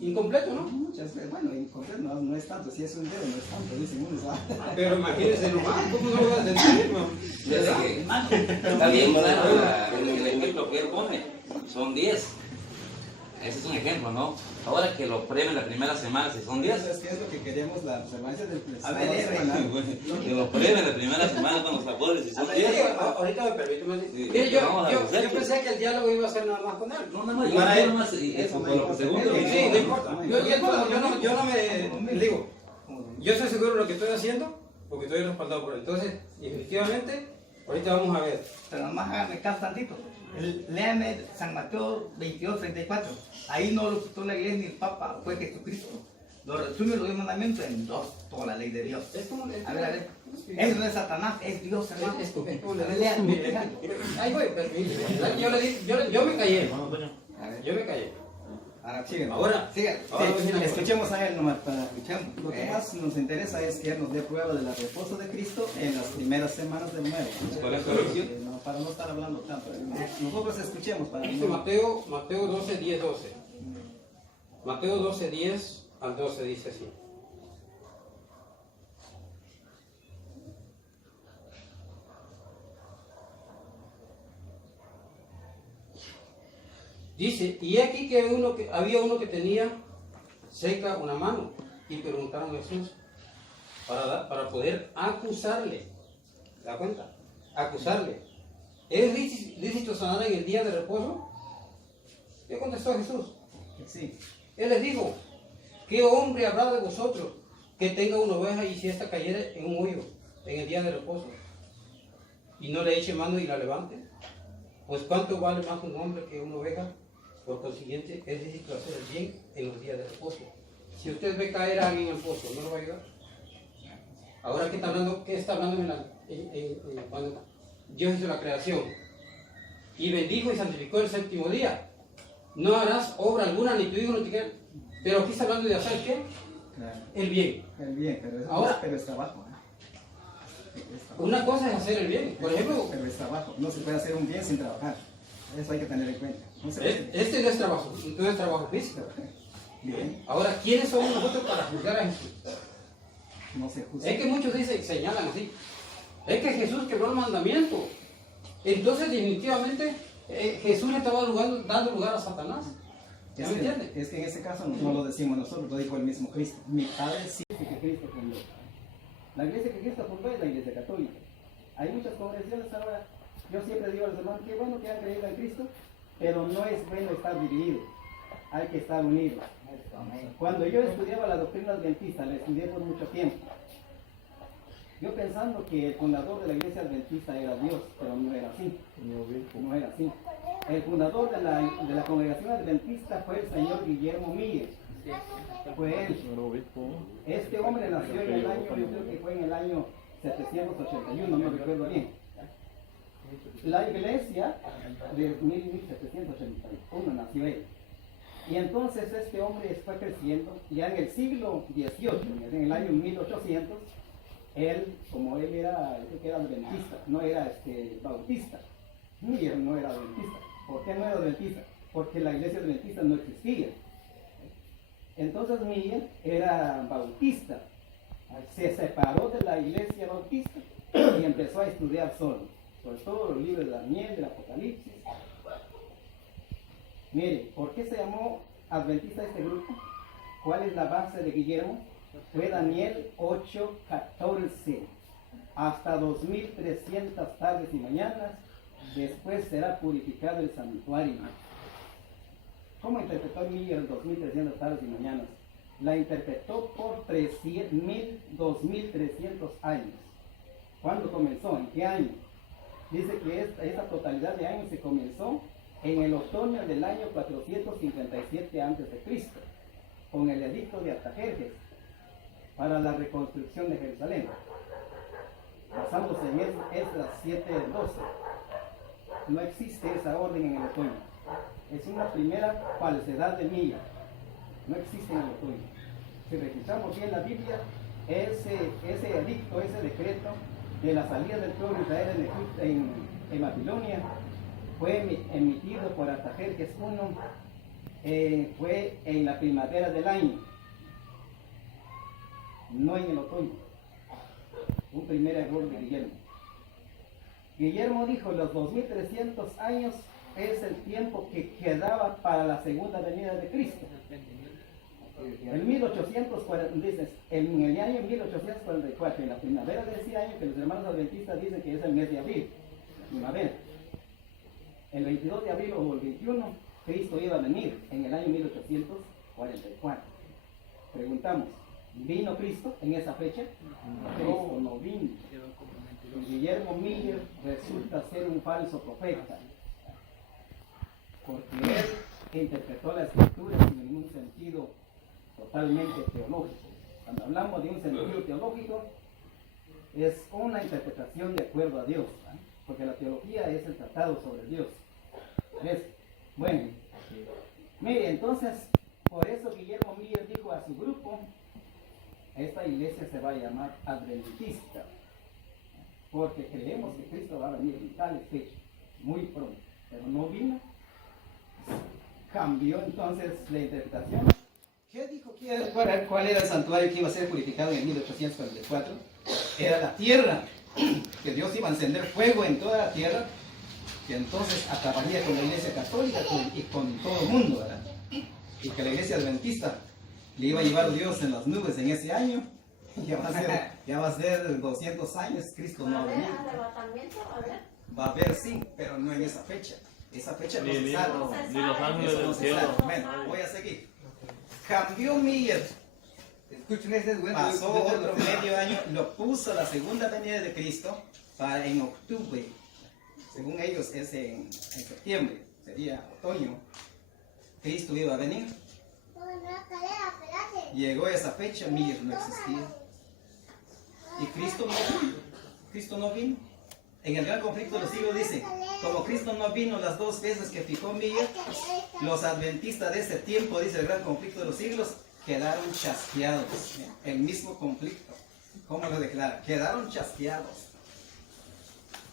Incompleto, ¿no? Muchas veces, bueno, incompleto no es tanto. Si es un dedo, no es tanto, dicen unos. Pero imagínese nomás, ¿cómo no lo vas a sentir, hermano? Desde que, está bien claro el ejemplo que él pone, son 10. Ese es un ejemplo, ¿no? Ahora que lo prueben la primera semana, si son 10. ¿Sabes qué es lo que queremos? La observancia del A ver, Que lo prueben la primera semana con los sabores, si son 10. Ahorita me permite más. Sí, Mire, yo vamos a los hechos. pensé que el diálogo iba a ser nada más con él. No, nada más, Para yo él, nada más, eso por lo que segundo. Sí, no importa. Yo no me digo, yo estoy seguro de lo que estoy haciendo porque estoy respaldado por él. Entonces, definitivamente, ahorita vamos a ver. Pero nomás hágame caso tantito. Léame San Mateo 22:34. Ahí no lo quitó la iglesia ni el Papa, fue Jesucristo. Lo resume los 10 mandamientos en 2, toda la ley de Dios. Es como, A ver. Eso no es Satanás, es Dios, hermano. es como A ver, lea, mire, ahí voy, pero mire, yo le dije, yo me callé. A ver, Yo me callé. ahora sigue. Ahora, Siga. ahora Sí, viene la escuchemos a él nomás para escuchar. Lo que más nos interesa es que él nos dé prueba de la reposo de Cristo en las primeras semanas del nuevo. No, para no estar hablando tanto. Nosotros escuchemos para Dice Mateo 12:10, 12. Mateo 12:10 al 12 dice así. Dice, y aquí que había uno que tenía seca una mano, y preguntaron a Jesús para poder acusarle. ¿Se da cuenta? Acusarle. ¿Es lícito sanar en el día de reposo? ¿Qué contestó Jesús? Sí. Él les dijo, ¿qué hombre habrá de vosotros que tenga una oveja y si ésta cayera en un hoyo en el día de reposo y no le eche mano y la levante? Pues ¿cuánto vale más un hombre que una oveja? Por consiguiente, es lícito hacer el bien en los días de reposo. Si usted ve caer a alguien en el pozo, ¿no lo va a ayudar? Ahora, ¿qué está hablando cuando Dios hizo la creación? Y bendijo y santificó el séptimo día. No harás obra alguna, ni tu hijo, ni tu hija. Pero aquí está hablando de hacer ¿qué? Claro. El bien. El bien, pero Ahora- es trabajo. Una cosa es hacer el bien. Por ejemplo, Pero es trabajo. No se puede hacer un bien sin trabajar. Eso hay que tener en cuenta. No se puede. este no es trabajo, no es trabajo físico. Bien, Ahora, ¿quiénes somos nosotros para juzgar a Jesús? no se juzga. Es que muchos dicen, señalan así. Es que Jesús quebró el mandamiento. Entonces, definitivamente, Jesús le estaba dando lugar a Satanás. ¿Ya me entiende? Es que en ese caso no lo decimos nosotros, lo dijo el mismo Cristo. Mi Padre sí que Cristo fundó. La iglesia que Cristo fundó es la iglesia católica. Hay muchas congregaciones ahora. Yo siempre digo a los hermanos que bueno que han creído en Cristo, pero no es bueno estar divididos. Hay que estar unidos. Cuando yo estudiaba la doctrina adventista, la estudié por mucho tiempo. Yo pensando que el fundador de la iglesia adventista era Dios, pero no era así. No era así. El fundador de la congregación adventista fue el señor Guillermo Miller. Fue él. Este hombre nació en el año, yo creo que fue en el año 781, no me recuerdo bien. La iglesia de 1781 nació él. Y entonces este hombre fue creciendo, ya en el siglo XVIII, en el año 1800, él, como él era, creo que era adventista, no era bautista, Miller no era adventista. ¿Por qué no era adventista? Porque la iglesia adventista no existía. Entonces Miller era bautista, se separó de la iglesia bautista y empezó a estudiar solo, sobre todo los libros de Daniel, del Apocalipsis. Mire, ¿por qué se llamó adventista este grupo? ¿Cuál es la base de Guillermo? Fue Daniel 8:14. Hasta 2300 tardes y mañanas, después será purificado el santuario. ¿Cómo interpretó Miller 2300 tardes y mañanas? La interpretó por 2300 años. ¿Cuándo comenzó? ¿En qué año? Dice que esta totalidad de años se comenzó en el otoño del año 457 a.C., con el edicto de Artajerjes para la reconstrucción de Jerusalén, basándose en Esdras 7:12. No existe esa orden en el otoño. Es una primera falsedad de Milla. No existe en el otoño. Si registramos bien la Biblia, ese edicto, ese decreto de la salida del pueblo de Israel en Babilonia fue emitido por Artajerjes I, fue en la primavera del año, no en el otoño. Un primer error de Guillermo. Guillermo dijo: los 2300 años es el tiempo que quedaba para la segunda venida de Cristo. En 1840, dices, en el año 1844, en la primavera de ese año, que los hermanos adventistas dicen que es el mes de abril, primavera. El 22 de abril o el 21, Cristo iba a venir en el año 1844. Preguntamos, ¿vino Cristo en esa fecha? Cristo no vino. Guillermo Miller resulta ser un falso profeta, porque él interpretó la escritura sin ningún sentido totalmente teológico. Cuando hablamos de un sentido teológico, es una interpretación de acuerdo a Dios, ¿no? Porque la teología es el tratado sobre Dios. ¿Ves? Bueno, mire, entonces, por eso Guillermo Miller dijo a su grupo: esta iglesia se va a llamar adventista, porque creemos que Cristo va a venir en tales fechas, muy pronto, pero no vino. Cambió entonces la interpretación. ¿Qué dijo? ¿Cuál era el santuario que iba a ser purificado en el 1844? Era la tierra, que Dios iba a encender fuego en toda la tierra, que entonces acabaría con la iglesia católica y con todo el mundo, ¿verdad? Y que la iglesia adventista le iba a llevar Dios en las nubes en ese año. Ya va a ser 200 años, Cristo no va a venir. Va a haber, sí, pero no en esa fecha. Esa fecha no se sabe. Ni los ángeles Eso del no se cielo. sabe. Bueno, voy a seguir. Cambió Miller. Escuchen, ese es bueno. Pasó otro medio año, lo puso la segunda venida de Cristo para en octubre. Según ellos es en septiembre, sería otoño. Cristo iba a venir. Llegó esa fecha, Miller no existía. Y Cristo no vino. Cristo no vino. En el gran conflicto de los siglos dice: como Cristo no vino las dos veces que fijó Miller, los adventistas de ese tiempo, dice el gran conflicto de los siglos, quedaron chasqueados. El mismo conflicto. ¿Cómo lo declara? Quedaron chasqueados.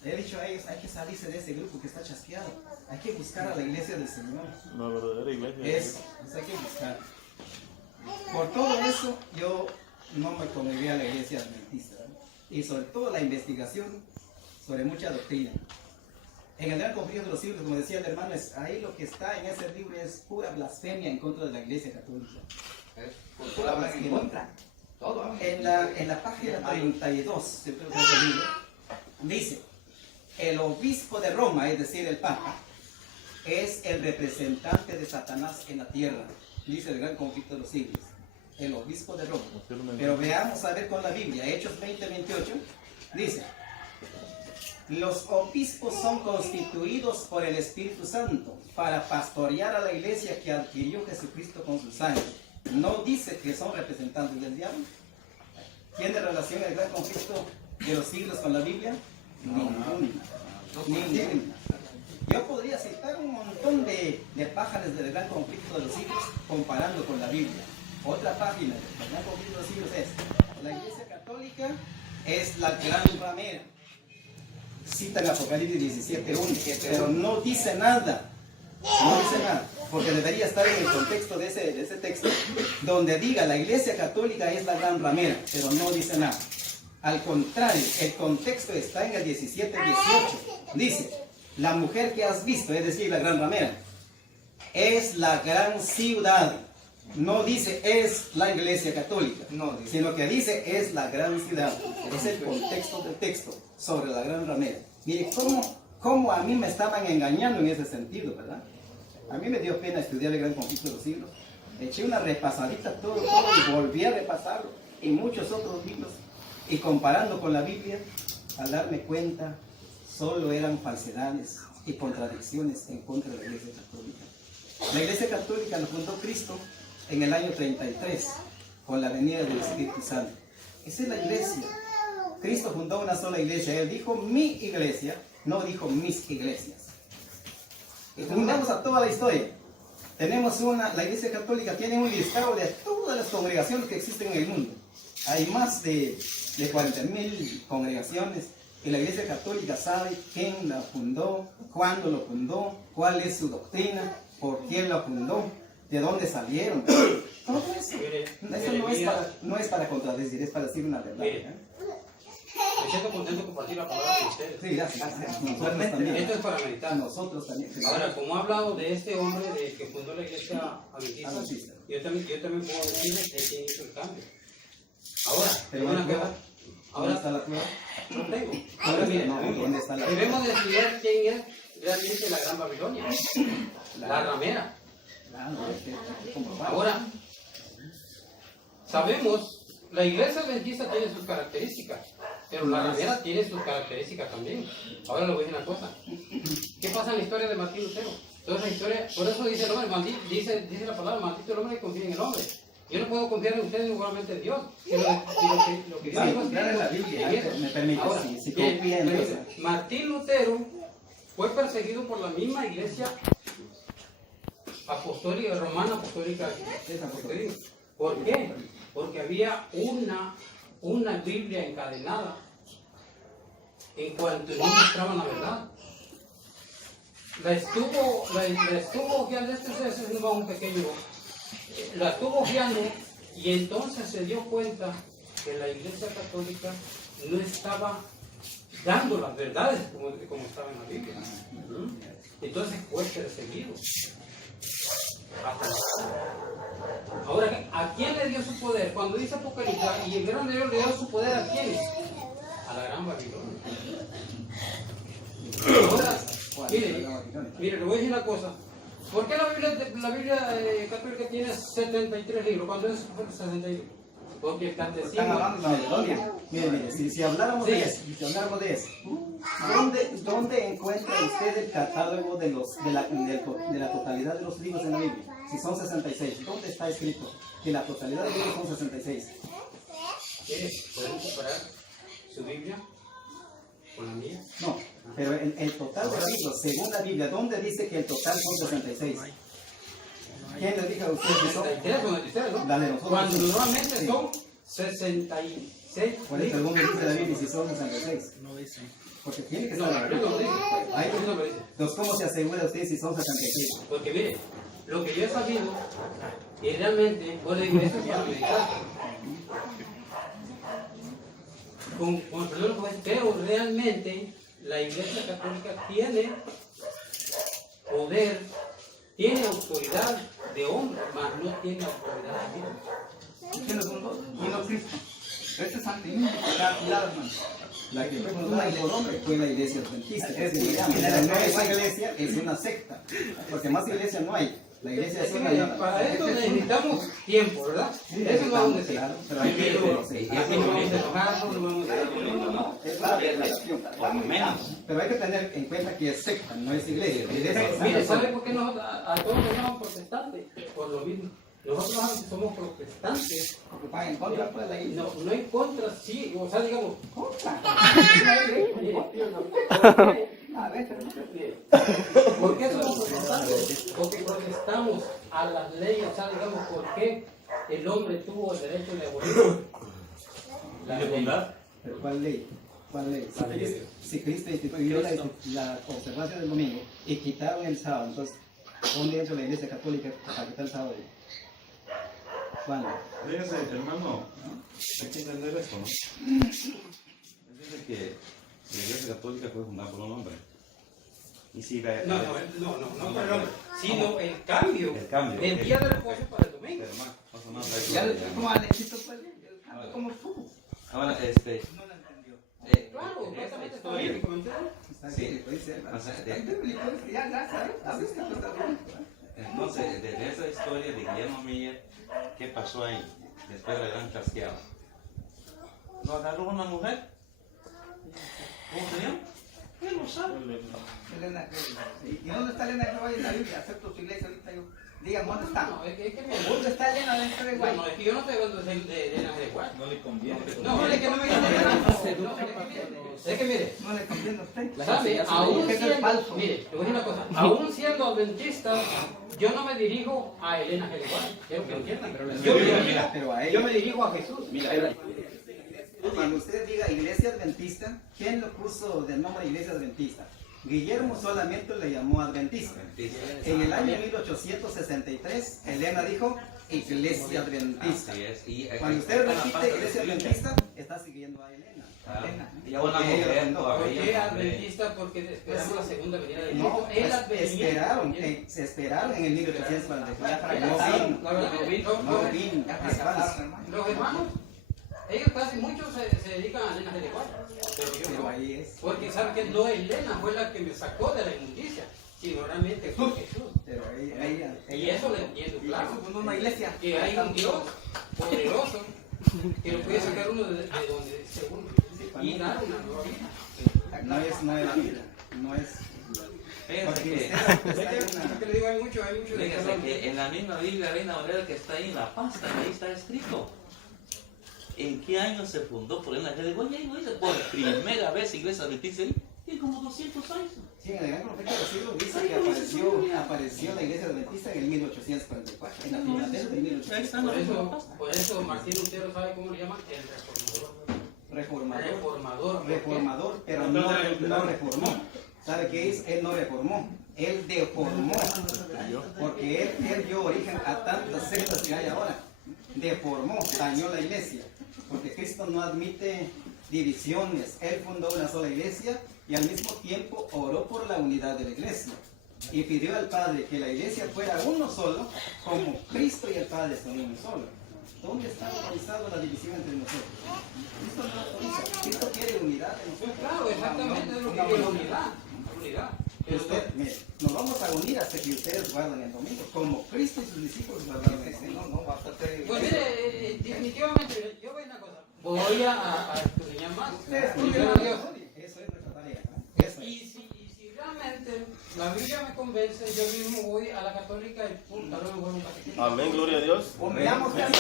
He dicho a ellos: hay que salirse de ese grupo que está chasqueado. Hay que buscar a la iglesia del Señor. La verdadera iglesia. Eso hay que buscar. Por todo eso, yo no me congregué a la iglesia adventista, ¿verdad? Y sobre todo la investigación sobre mucha doctrina. En el gran conflicto de los siglos, como decía el hermano, ahí lo que está en ese libro es pura blasfemia en contra de la iglesia católica. Todo hablan en contra. Todo hablan en En la página 32 del libro, dice: el obispo de Roma, es decir, el Papa, es el representante de Satanás en la tierra, dice el gran conflicto de los siglos. El obispo de Roma. Pero veamos a ver con la Biblia, Hechos 20:28, dice: los obispos son constituidos por el Espíritu Santo para pastorear a la iglesia que adquirió Jesucristo con su sangre. No dice que son representantes del diablo. ¿Tiene relación el gran conflicto de los siglos con la Biblia? Ninguna. Yo podría citar un montón de páginas del gran conflicto de los siglos comparando con la Biblia. Otra página del gran conflicto de los siglos es: la iglesia católica es la gran ramera. Cita en Apocalipsis 17:1, pero no dice nada. No dice nada, porque debería estar en el contexto de ese texto, donde diga la iglesia católica es la gran ramera, pero no dice nada. Al contrario, el contexto está en el 17:18. Dice: la mujer que has visto, es decir, la gran ramera, es la gran ciudad. No dice es la iglesia católica, no, sino que dice es la gran ciudad. Es el contexto del texto sobre la gran ramera. Mire cómo a mí me estaban engañando en ese sentido, ¿verdad? A mí me dio pena estudiar el gran conflicto de los siglos. Eché una repasadita todo y volví a repasarlo en muchos otros libros. Y comparando con la Biblia, al darme cuenta, solo eran falsedades y contradicciones en contra de la Iglesia Católica. La Iglesia Católica la fundó Cristo en el año 33, con la venida del Espíritu Santo. Esa es la iglesia. Cristo fundó una sola iglesia. Él dijo mi iglesia, no dijo mis iglesias. Y fundamos a toda la historia. Tenemos la Iglesia Católica tiene un listado de todas las congregaciones que existen en el mundo. Hay más de 40.000 congregaciones y la Iglesia Católica sabe quién la fundó, cuándo lo fundó, cuál es su doctrina, por quién la fundó, de dónde salieron. Todo eso. Eso no es para contradecir, es para decir una verdad. Me siento contento de compartir la palabra con ustedes. Sí, gracias. Nosotros también. Esto es para meditar. Nosotros también. Ahora, como ha hablado de este hombre que fundó la iglesia adventista, yo también puedo decirle que quien hizo el cambio. Ahora, Pero una ¿dónde ahora está la prueba? no tengo. Ahora Ahora miren, ¿dónde está la prueba? debemos de estudiar quién es realmente la Gran Babilonia, la ramera. Ahora, sabemos, la iglesia adventista tiene sus características, pero la ramera tiene sus características también. Ahora le voy a decir una cosa. ¿Qué pasa en la historia de Martín Lutero? Toda esa historia, por eso dice el hombre, dice la palabra, maldito el hombre que confía en el hombre. Yo no puedo confiar en ustedes igualmente en Dios. Que lo que Sí, Dios claro, en la Biblia, me permite, ahora, si bien, confía en Dios. Martín Lutero fue perseguido por la misma iglesia apostólica, romana apostólica. ¿Por qué? Porque había una Biblia encadenada en cuanto no mostraban la verdad. La estuvo ojeando, este es un pequeño, la estuvo ojeando y entonces se dio cuenta que la iglesia católica no estaba dando las verdades como estaba en la Biblia. Entonces fue perseguido. Ahora, ¿a quién le dio su poder? Cuando dice Apocalipsis, y el gran Dios le dio su poder ¿a quién? A la Gran Babilonia. Ahora, mire, le voy a decir una cosa. ¿Por qué la Biblia católica tiene 73 libros cuando es 61? Porque el Están catecismo... hablando de Babilonia. Mire, si habláramos de eso, ¿dónde encuentra usted el catálogo de la totalidad de los libros en la Biblia? Si son 66, ¿dónde está escrito que la totalidad de los libros son 66? ¿Pueden comparar su Biblia con la mía? No, pero el total de libros, según la Biblia, ¿dónde dice que el total son 66? ¿Quién le dijo a usted que son? 63 o 93, ¿no? Dale, nosotros. Cuando normalmente Sí. son 66. Por eso, ¿dónde dice la Biblia si son 66? No dice. Porque tiene que No, estar la Biblia no lo dice. Ahí No lo dice. Entonces, ¿cómo se asegura usted si son 66? Porque mire, lo que yo he sabido, y realmente, pues digo, esto es para meditar. Con el perdón, pues, pero realmente la Iglesia Católica tiene poder, tiene autoridad de hombre, mas no tiene autoridad de Dios. ¿Quién lo fundó? Vino Cristo. Este es santo y está cuidado, hermano. La que fue fundada por hombre fue la iglesia adventista. Es que se llama. la No es una iglesia, es una secta. Porque más iglesia no hay. La iglesia es una. Para esto necesitamos tiempo, ¿verdad? Eso no vamos a decir. Claro, pero hay que Aquí no vamos a enojarnos, no vamos a no. Es la revelación. Pero hay que tener en cuenta que es secta, no es iglesia. La iglesia es Mire, santa. ¿sabe por qué nosotros a todos nos llaman protestantes? Por lo mismo. Nosotros somos protestantes. Porque van en contra pues, de la iglesia. No en contra, sí, o sea, digamos, Contra. A veces, ¿por qué somos protestantes? Porque protestamos a las leyes, o sea, digamos, ¿por qué el hombre tuvo el derecho de abolir la ley? ¿Pero cuál ley? ¿Cuál ley? Si Cristo instituyó la observancia del domingo y quitaron el sábado, entonces, ¿dónde entra la iglesia católica para quitar el sábado? ¿Cuándo? Fíjese, hermano, hay que entender esto, ¿no? Es decir, que la Iglesia Católica fue fundada por un hombre. Y si la, No, perdón, sino el cambio. El cambio, del ok. día de reposo para el domingo. Hermano, más o menos, ya le como Alexito pues, como tú. ahora, No lo entendió. Claro, en esta exactamente, está historia, bien, comentario. Sí. O o sea, Ya, gracias. A veces no está bien. entonces, desde esa historia de Guillermo Miller, ¿qué pasó ahí? Después de la gran chasqueada. Lo agarró una mujer. ¿Cómo se llama? Él lo sabe. Elena, ¿y dónde está Elena de Jehová en la Biblia? Acepto su iglesia ahorita yo. Dígame, ¿dónde está? No, es que mire, ¿Dónde está Elena de Jehová? no, es que yo no estoy hablando de Elena de Guay. No le conviene. No, es que no me es que mire, No le conviene a usted. ¿sabe? Aún Eso es siendo, falso. mire, te voy a decir una cosa, aún siendo adventista, yo no me dirijo a Elena de Guay. Quiero que entiendan. Yo me dirijo a Jesús. Cuando usted diga iglesia adventista, ¿quién lo puso del nombre iglesia adventista? Guillermo solamente le llamó adventista. En el año 1863, Elena dijo iglesia adventista. Así es. Y Cuando usted repite iglesia adventista, está siguiendo a Elena. y a una mujer ¿Por todavía. qué adventista? Porque esperamos la segunda venida de Cristo. No, El advenimiento. se esperaron en el 1844. Ya fracasaron. No vino. Los hermanos, ellos casi muchos se dedican a Elena de Guay, pero yo Pero no. ahí es. Porque saben que no Elena fue la que me sacó de la inmundicia, sino realmente fue Jesús. Pero ella Y eso lo entiendo, claro. Eso fundó una iglesia. Que hay un Dios poderoso que lo puede sacar uno de donde según y dar una nueva vida. no es nueva vida. No es. Fíjense Porque que, usted Que le digo, hay mucho de fíjense que en la misma Biblia Reina Valera que está ahí en la pasta, ahí está escrito. ¿En qué año se fundó por Elena de Guay? Ahí lo dice, por primera vez Iglesia Adventista ahí, tiene como 200 años. Sí, en el gran profeta del siglo dice que apareció la iglesia adventista en el 1844, en la primavera del Ahí está 1844. la Por eso Martín Lutero sabe cómo le llaman el reformador. Reformador, pero no reformó. ¿Sabe qué es? Él no reformó, él deformó. Porque él dio origen a tantas sectas que hay ahora. Deformó, dañó la iglesia. Porque Cristo no admite divisiones. Él fundó una sola iglesia y al mismo tiempo oró por la unidad de la iglesia. Y pidió al Padre que la iglesia fuera uno solo, como Cristo y el Padre son uno solo. ¿Dónde está autorizado la división entre nosotros? Cristo no autoriza. Cristo quiere unidad en nosotros. Claro, exactamente es lo que quiere unidad. Usted, mire, nos vamos a unir hasta que ustedes guarden el domingo, como Cristo y sus discípulos guardaron el domingo. No, bastante. Pues mire, definitivamente, yo voy a una cosa. Voy a enseñar más. Primero Dios. Eso es nuestra tarea. ¿No? Eso es. Y si realmente la Biblia me convence, yo mismo voy a la católica y punto, no me vuelvo católico. Amén, gloria a Dios. Veamos qué hace.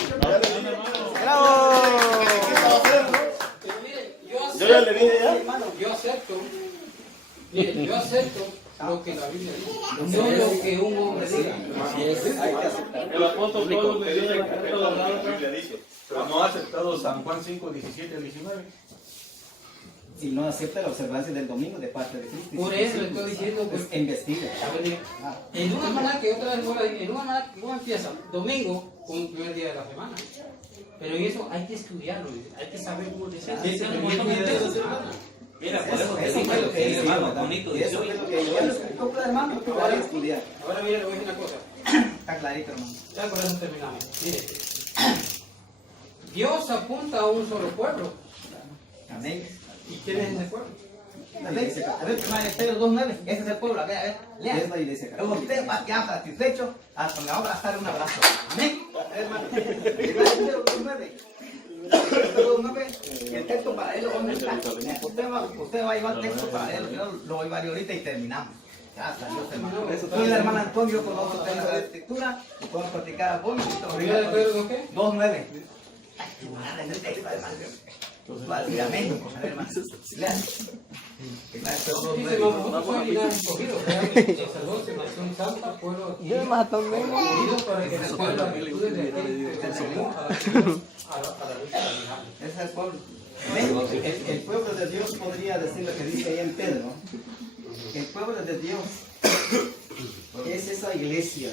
Pero mire, Yo ya le dije ya. yo acepto, mire, yo acepto lo que la Biblia dice, no lo que un hombre diga. El apóstol Pablo me dio la carta de la palabra. No ha aceptado San Juan 5, 17 al 19. Si no acepta la observancia del domingo de parte de Cristo. y Por sus eso le discípulos, estoy diciendo, pues pues, investiga. en una semana que otra vez en una semana que empieza domingo con el primer día de la semana. Pero en eso hay que estudiarlo, hay que saber cómo decir. Mira, por eso te Eso digo fue lo que el hice, hermano ¿verdad? bonito Y eso dice, fue lo que yo hice. Hermano, tú vas a estudiar. Ahora mire, le voy a decir una cosa. Está clarito, hermano. Ya con eso terminamos. Mire, Dios apunta a un solo pueblo. Amén. ¿Y quién es ese pueblo? A ver, hermano, Pedro 2:9. Ese es el pueblo. A ver, lea. Es la iglesia Luego católica. usted va ya satisfecho, hasta me va a abrazar un abrazo. Amén. Hermano, Pedro 2:9. Pedro 2:9. Y el texto paralelo, ¿dónde está? Usted va a llevar el texto paralelo, yo lo voy a variar ahorita y terminamos. Gracias a Dios, hermano. Soy el hermano Antonio, conozco usted la escritura, y podemos platicar a vos. ¿Primera de Pedro qué? 2:9. Ay, tú agarras el texto, hermano. Va a decir amén, hermano. Lea. Dice, vosotros sois linaje escogido, sacerdocio, nación santa, pueblo escogido para que descubran las virtudes de aquel que te llamó a la luz de la verdad. Ese es el pueblo. El pueblo de Dios podría decir lo que dice ahí en Pedro. El pueblo de Dios es esa iglesia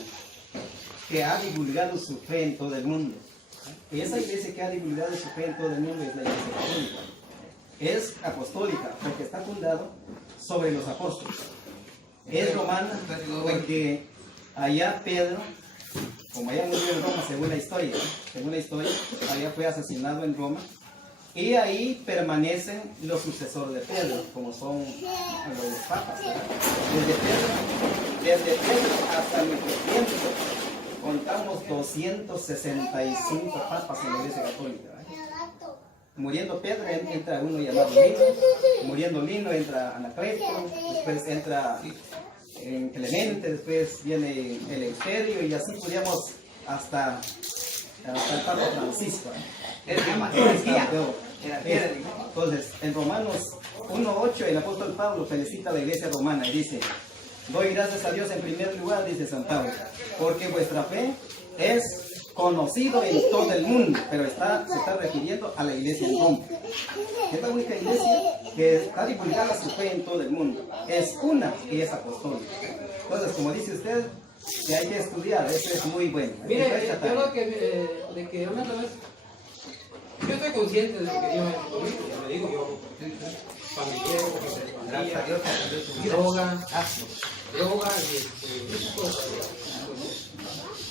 que ha divulgado su fe en todo el mundo. Y esa iglesia que ha divulgado su fe en todo el mundo es la iglesia católica. Es apostólica porque está fundado sobre los apóstoles. Es romana porque allá Pedro, como allá murió en Roma según la historia, allá fue asesinado en Roma. Y ahí permanecen los sucesores de Pedro, como son los papas. ¿Verdad? Desde Pedro hasta nuestro tiempo contamos 265 papas en la iglesia católica. ¿Verdad? muriendo Pedro entra uno llamado Lino, muriendo Lino entra Anacleto, después entra Clemente, después viene Eleuterio y así podríamos hasta el Papa Francisco. Entonces, en Romanos 1:8 el apóstol Pablo felicita a la iglesia romana y dice: doy gracias a Dios en primer lugar, dice San Pablo, porque vuestra fe es conocido en todo el mundo, pero se está refiriendo a la iglesia en Roma. Es la única iglesia que está divulgada su fe en todo el mundo. Es una y es apostólica. Entonces, como dice usted, que hay que estudiar, eso es muy bueno. Mire, yo creo que, de que yo estoy consciente de lo que Dios ha conmigo, ya le digo yo, familiar, droga, y cosas,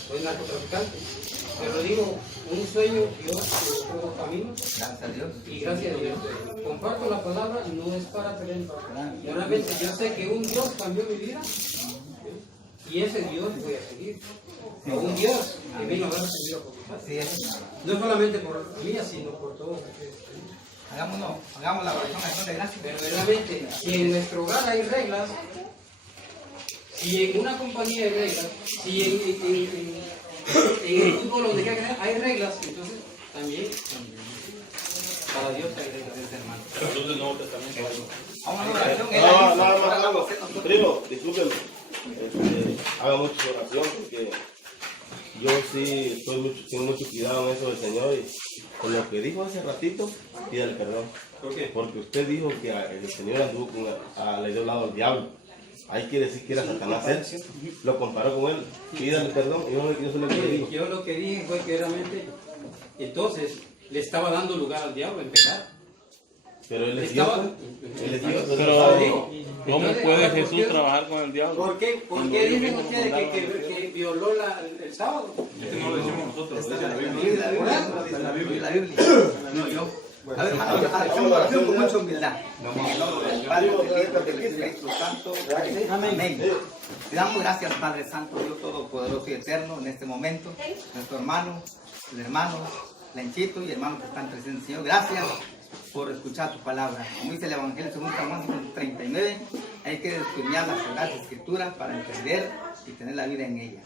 soy narcotraficante, pero digo, un sueño Dios me dio dos caminos, Gracias a Dios. y gracias a Dios, comparto la palabra, no es para tener, realmente yo sé que un Dios cambió mi vida, y ese Dios voy a seguir. Un Dios que vino a dar servicio por mi Así es. no solamente por mí, sino por todos ustedes. Hagamos la oración de acción de gracias. Verdaderamente, si en nuestro hogar hay reglas, si en una compañía hay reglas, si en el fútbol donde quiera que sea, hay reglas, entonces también para Dios hay reglas, hermano. Jesús del Nuevo Testamento. Vamos a la oración. Nada más algo. Primo, discúlpeme. Haga mucha oración porque yo sí tengo mucho cuidado en eso del Señor y con lo que dijo hace ratito, pídale perdón. ¿Por qué? Porque usted dijo que el Señor anduvo le dio lado al diablo. Ahí quiere decir que era Satanás él. Lo comparó con él. Pídale perdón y yo se lo que digo. Yo lo que dije fue que realmente, entonces, le estaba dando lugar al diablo en pecar. Pero él es Dios. Él es Dios. Pero, ¿cómo puede Jesús trabajar con el diablo? ¿Por qué dicen ustedes que violó el sábado? No lo decimos nosotros, lo dice la Biblia. La Biblia. No, yo. A ver, hagamos la oración con mucha humildad. Padre, del Hijo, del Espíritu Santo. Amén. Te damos gracias, Padre Santo, Dios Todopoderoso y Eterno, en este momento. Nuestro hermano, el hermano Lenchito y el hermano que están presentes, Señor. Gracias por escuchar tu palabra. Como dice el Evangelio según San Juan 39, hay que estudiar las Sagradas Escrituras para entender y tener la vida en ella.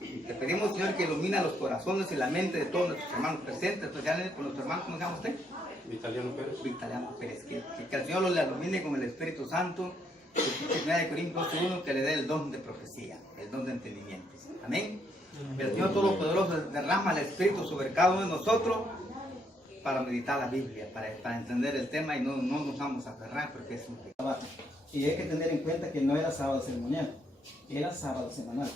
Te pedimos, Señor, que ilumina los corazones y la mente de todos nuestros hermanos presentes, especialmente con nuestro hermano, ¿cómo se llama usted? Vitaliano Pérez. Vitaliano Pérez. Que el Señor los ilumine con el Espíritu Santo, que 1 Corintios 1, que le dé el don de profecía, el don de entendimiento. Amén. El Señor Todopoderoso derrama el Espíritu sobre cada uno de nosotros para meditar la Biblia, para entender el tema y no nos vamos a aferrar porque es un pecado. Y hay que tener en cuenta que no era sábado ceremonial, era sábado semanal.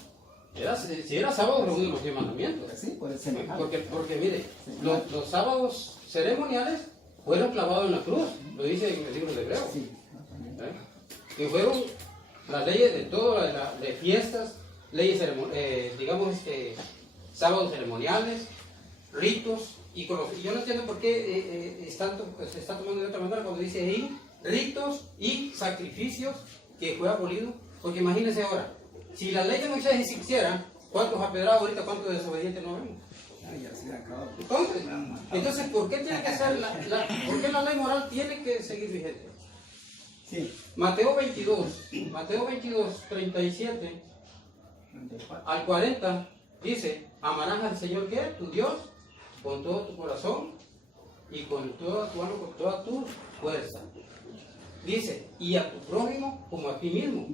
Si era sábado, reúne los 10 mandamientos. Sí, por el semanal. Porque mire, los sábados ceremoniales fueron clavados en la cruz, lo dice en el libro de Hebreo. Sí. Que fueron las leyes de todo, de fiestas, leyes, sábados ceremoniales, ritos, y yo no entiendo por qué se está tomando de otra manera cuando dice ahí, ritos y sacrificios que fue abolido, porque imagínense ahora, si la ley de Moisés existiera, ¿cuántos apedrados ahorita, cuántos desobedientes no vemos? Entonces, ¿por qué tiene que ser por qué la ley moral tiene que seguir vigente? Sí. Mateo 22, 37 al 40 dice, amarás al Señor que tu Dios con todo tu corazón y con toda tu alma, con toda tu fuerza. Dice, y a tu prójimo como a ti mismo.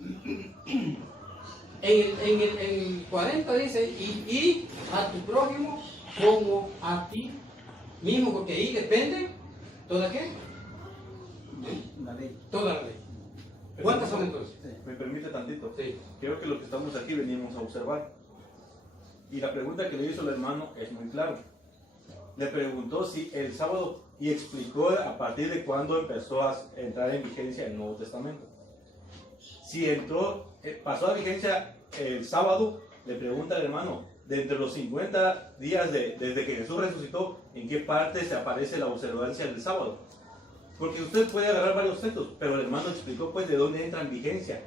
En el 40 dice, y a tu prójimo como a ti mismo, porque ahí depende toda qué? La ley. Toda la ley. ¿Cuántas son entonces? ¿Me permite tantito? Sí. Creo que los que estamos aquí venimos a observar. Y la pregunta que le hizo el hermano es muy clara. Le preguntó si el sábado y explicó a partir de cuándo empezó a entrar en vigencia el Nuevo Testamento. Si pasó a vigencia el sábado, le pregunta al hermano, de entre los 50 días desde que Jesús resucitó, ¿en qué parte se aparece la observancia del sábado? Porque usted puede agarrar varios textos, pero el hermano explicó pues de dónde entra en vigencia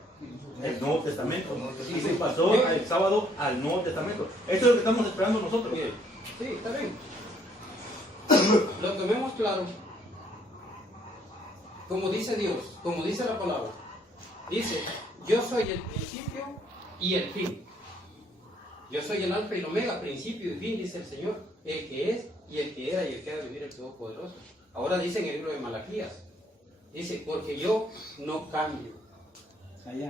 el Nuevo Testamento. Y se pasó el sábado al Nuevo Testamento. Eso es lo que estamos esperando nosotros. Sí, está bien. Lo tomemos claro. como dice Dios, como dice la palabra, dice, yo soy el principio y el fin. Yo soy el alfa y el omega, principio y fin, dice el Señor, el que es y el que era y el que ha de venir, el Todopoderoso. Ahora dice en el libro de Malaquías, dice, porque yo no cambio. Allá.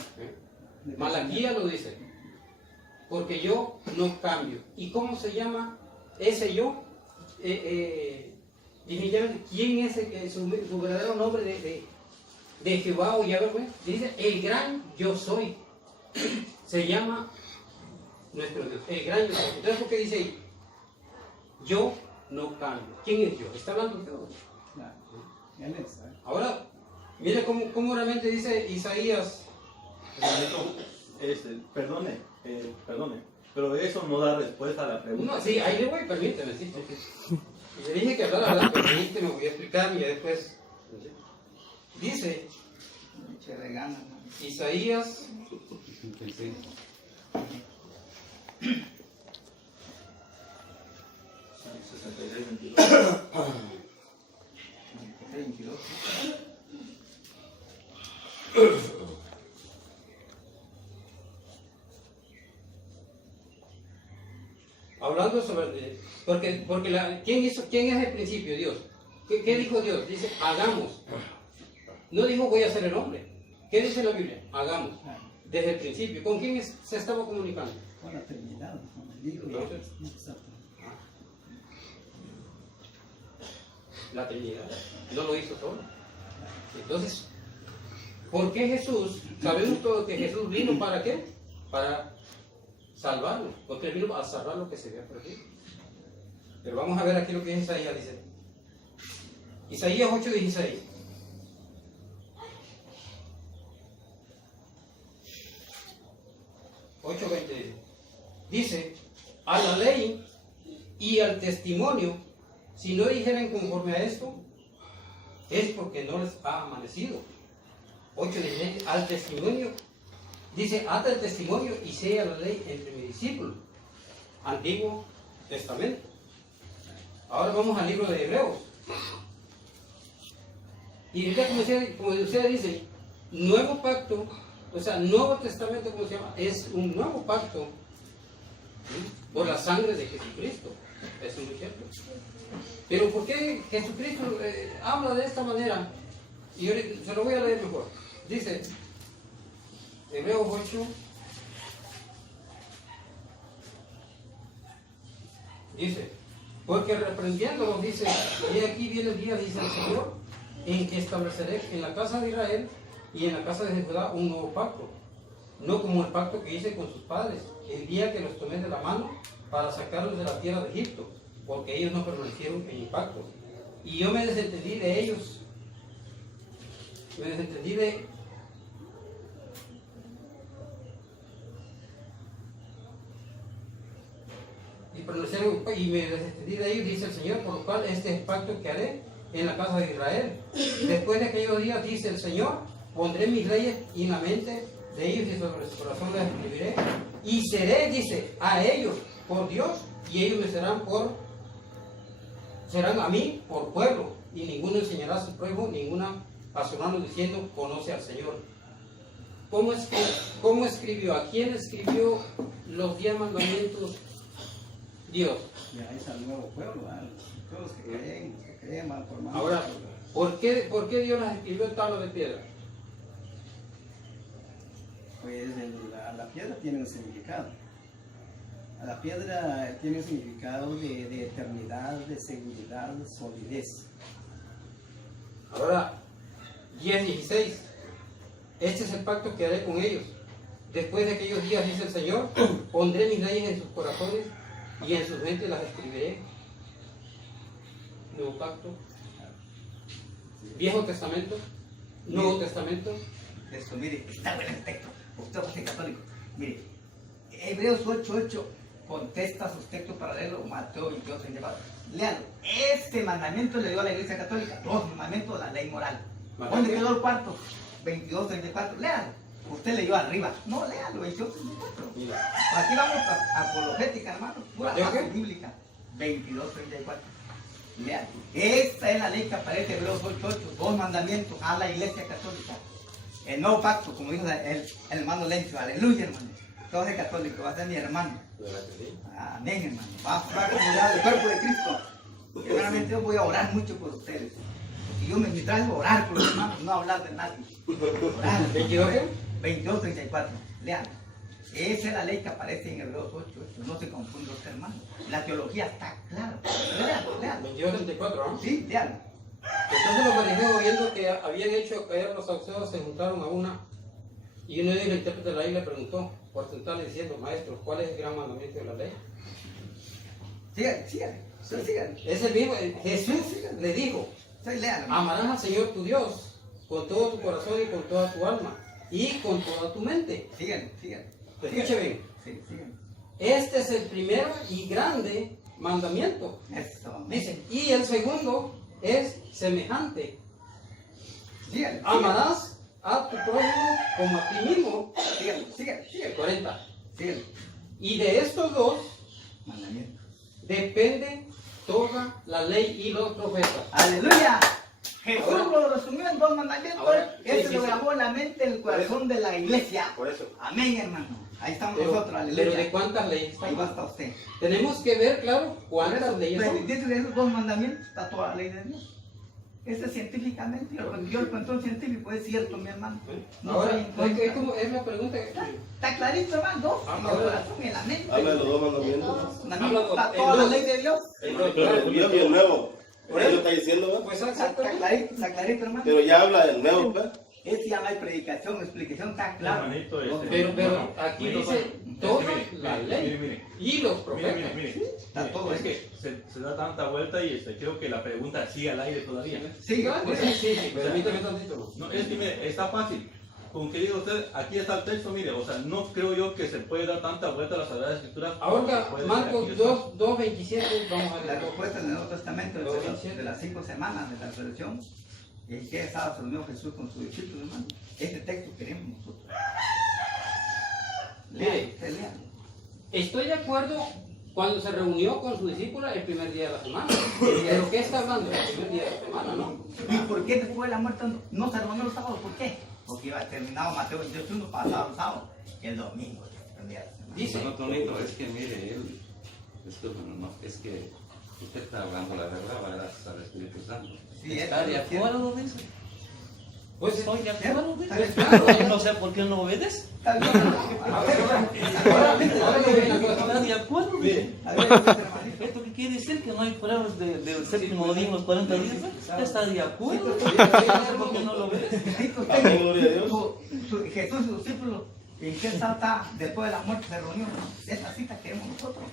Malaquías lo dice, porque yo no cambio. ¿Y cómo se llama ese yo? Definitivamente, ¿quién es el que su verdadero nombre de Jehová o Yahvé? Dice, el gran yo soy. Se llama nuestro Dios, el gran yo soy. Entonces, ¿por qué dice ahí? Yo no cambio. ¿Quién es yo? Está hablando de Dios. Claro. Él es, ¿eh? Ahora, mire cómo realmente dice Isaías. Perdone, pero eso no da respuesta a la pregunta. No, sí, ahí le voy, permíteme, sí. Le dije que hablara, pero permíteme, voy a explicar y ya después. Dice Mucho de ganas, ¿no? Isaías 22. hablando sobre ¿quién es el principio? Dios. ¿Qué dijo Dios? Dice, hagamos. No dijo voy a ser el hombre. ¿Qué dice la Biblia? Hagamos. Desde el principio. ¿Con quién se estaba comunicando? Con la Trinidad, con el Hijo y el Espíritu Santo. La Trinidad. No lo hizo solo. Entonces, ¿por qué Jesús? Sabemos todos que Jesús vino para qué? Para salvarlo. Porque Él vino a salvar lo que se había perdido. Pero vamos a ver aquí lo que Isaías dice. Isaías 8:16. Dice, a la ley y al testimonio, si no dijeren conforme a esto, es porque no les ha amanecido. 8:16, al testimonio, dice, ata el testimonio y sea la ley entre mis discípulos. Antiguo Testamento. Ahora vamos al libro de Hebreos. Y dice, como ustedes dicen, nuevo pacto, o sea, Nuevo Testamento, ¿cómo se llama? Es un nuevo pacto, ¿sí?, por la sangre de Jesucristo. Eso es muy cierto. Pero ¿por qué Jesucristo habla de esta manera? Y ahorita se lo voy a leer mejor. Dice, Hebreos 8, dice, porque reprendiéndolos, dice, y aquí viene el día, dice el Señor, en que estableceré en la casa de Israel y en la casa de Judá un nuevo pacto, no como el pacto que hice con sus padres, el día que los tomé de la mano para sacarlos de la tierra de Egipto, porque ellos no permanecieron en mi pacto. Y yo me desentendí de ellos, me desentendí de y me desentendí de ellos, dice el Señor, por lo cual este es el pacto que haré en la casa de Israel. Después de aquellos días, dice el Señor, pondré mis leyes en la mente de ellos y sobre su corazón las escribiré. Y seré, dice, a ellos por Dios, y ellos me serán a mí por pueblo, y ninguno enseñará a su prójimo, ninguna a su hermano diciendo, conoce al Señor. ¿Cómo escribió? ¿A quién escribió los 10 mandamientos Dios? Ya es al nuevo pueblo, todos los que creen mal por mal. Ahora, ¿por qué Dios las escribió en tablas de piedra? Pues la piedra tiene un significado. La piedra tiene un significado de eternidad, de seguridad, de solidez. Ahora, 10:16. Este es el pacto que haré con ellos. Después de aquellos días, dice el Señor, pondré mis leyes en sus corazones y en sus mentes las escribiré. Nuevo pacto. Viejo Testamento. Nuevo Testamento. Esto, mire, está bueno el texto. Usted es católico. Mire, Hebreos 8:8 contesta sus textos paralelos, Mateo 22:34. Leanlo. Este mandamiento le dio a la Iglesia Católica, los mandamientos de la ley moral. ¿Dónde quedó el cuarto? 22:34. Léalo. Usted leyó arriba. No, léalo, 22:34. Aquí vamos a apologética, hermano. Pura base bíblica. 22:34. Lean. Esta es la ley que aparece en Hebreos 8:8, 2 mandamientos a la iglesia católica. El nuevo pacto, como dijo el hermano Lencho, aleluya, hermano. Todo es católico, va a ser mi hermano. Amén, hermano. Va a comulgar el cuerpo de Cristo. Realmente yo voy a orar mucho por ustedes. Y yo me traigo a orar por los hermanos, no a hablar de nadie. Orar. 22:34. Lean. Esa es la ley que aparece en Hebreos 8:8. No se confunda usted, hermano. La teología está clara. Lean. 22:34, ¿no? Sí, lean. Entonces los fariseos, viendo que habían hecho caer a los saduceos, se juntaron a una. Y uno de ellos, el intérprete de la ley, le preguntó, por tentarle diciendo, maestro, ¿cuál es el gran mandamiento de la ley? Sigan. Es el mismo, Jesús le dijo, Lean. amarás al Señor tu Dios con todo tu corazón y con toda tu alma y con toda tu mente. Sigan. Escuche bien. Sí, sigan. Este es el primero y grande mandamiento. Eso. Dice, y el segundo es semejante. Sigan. Amarás a tu prójimo como a ti mismo. Sigan. 40. Sigan. Y de estos dos Mandamientos. depende toda la ley y los profetas. Aleluya. Jesús lo resumió en 2 mandamientos. Ahora, Ese sí, lo sí. grabó en la mente, en el corazón de la iglesia. Por eso. Amén, hermano. Ahí estamos Pero, nosotros. pero ¿de Aleluya. cuántas leyes Ahí estamos? basta usted. Tenemos que ver, claro, cuántas leyes Pero son. dentro de esos 2 mandamientos está toda la ley de Dios. Eso es científicamente. Yo el control científico es cierto, mi hermano. No Ahora, soy en contra. es como es la pregunta. Está clarito, hermano. En el corazón, en la mente. Habla de los 2 mandamientos. Está toda la ley de Dios. Pero el viejo y el nuevo. Por eso está diciendo, ¿verdad? Pues Está clarito, hermano. Pero ya habla del nuevo, ¿verdad? Ese ya no hay predicación, explicación, está claro. Hermanito, Pero aquí dice toda la ley Mire. y los profetas. Mire. Está todo Es que se da tanta vuelta y creo que la pregunta sigue al aire todavía. Sí, Sí, permítame tantito. No, es que mire, está fácil. Con que diga usted, aquí está el texto, mire, o sea, no creo yo que se puede dar tanta vuelta a las Sagradas Escrituras. Ahora, Puede ser Marcos aquí está. 2:27, vamos a la ver. respuesta del Nuevo Testamento de las 5 semanas de la resurrección. ¿Y en qué estaba se reunió Jesús con sus discípulos, hermano? Este texto queremos nosotros. Mire. Lean. Estoy de acuerdo cuando se reunió con su discípula el primer día de la semana. ¿Pero qué está hablando? El primer día de la semana, ¿no? ¿Y por qué después de la muerte no se reunió los sábados? ¿Por qué? Porque iba terminado Mateo 28:1, pasado el sábado, el domingo. El día de la semana. Dice, No, Tonito, es que mire, él, es que usted está hablando la verdad, ¿verdad? Al Espíritu Santo. Sí, ¿Está de es acuerdo, dice? pues Estoy de acuerdo, Está dice. bien. No sé por qué no obedes. Está bien. ahora que viene la cosa. ¿Está de acuerdo? Dice. A ver, hermanito. ¿Esto qué quiere decir? ¿Que no hay pruebas del séptimo día en los 40 días? ¿Está de acuerdo? No sé por qué no lo ves. Amén, gloria a Dios. Jesús y sus discípulos, ¿en qué está después de la muerte se reunió? Esa cita queremos nosotros.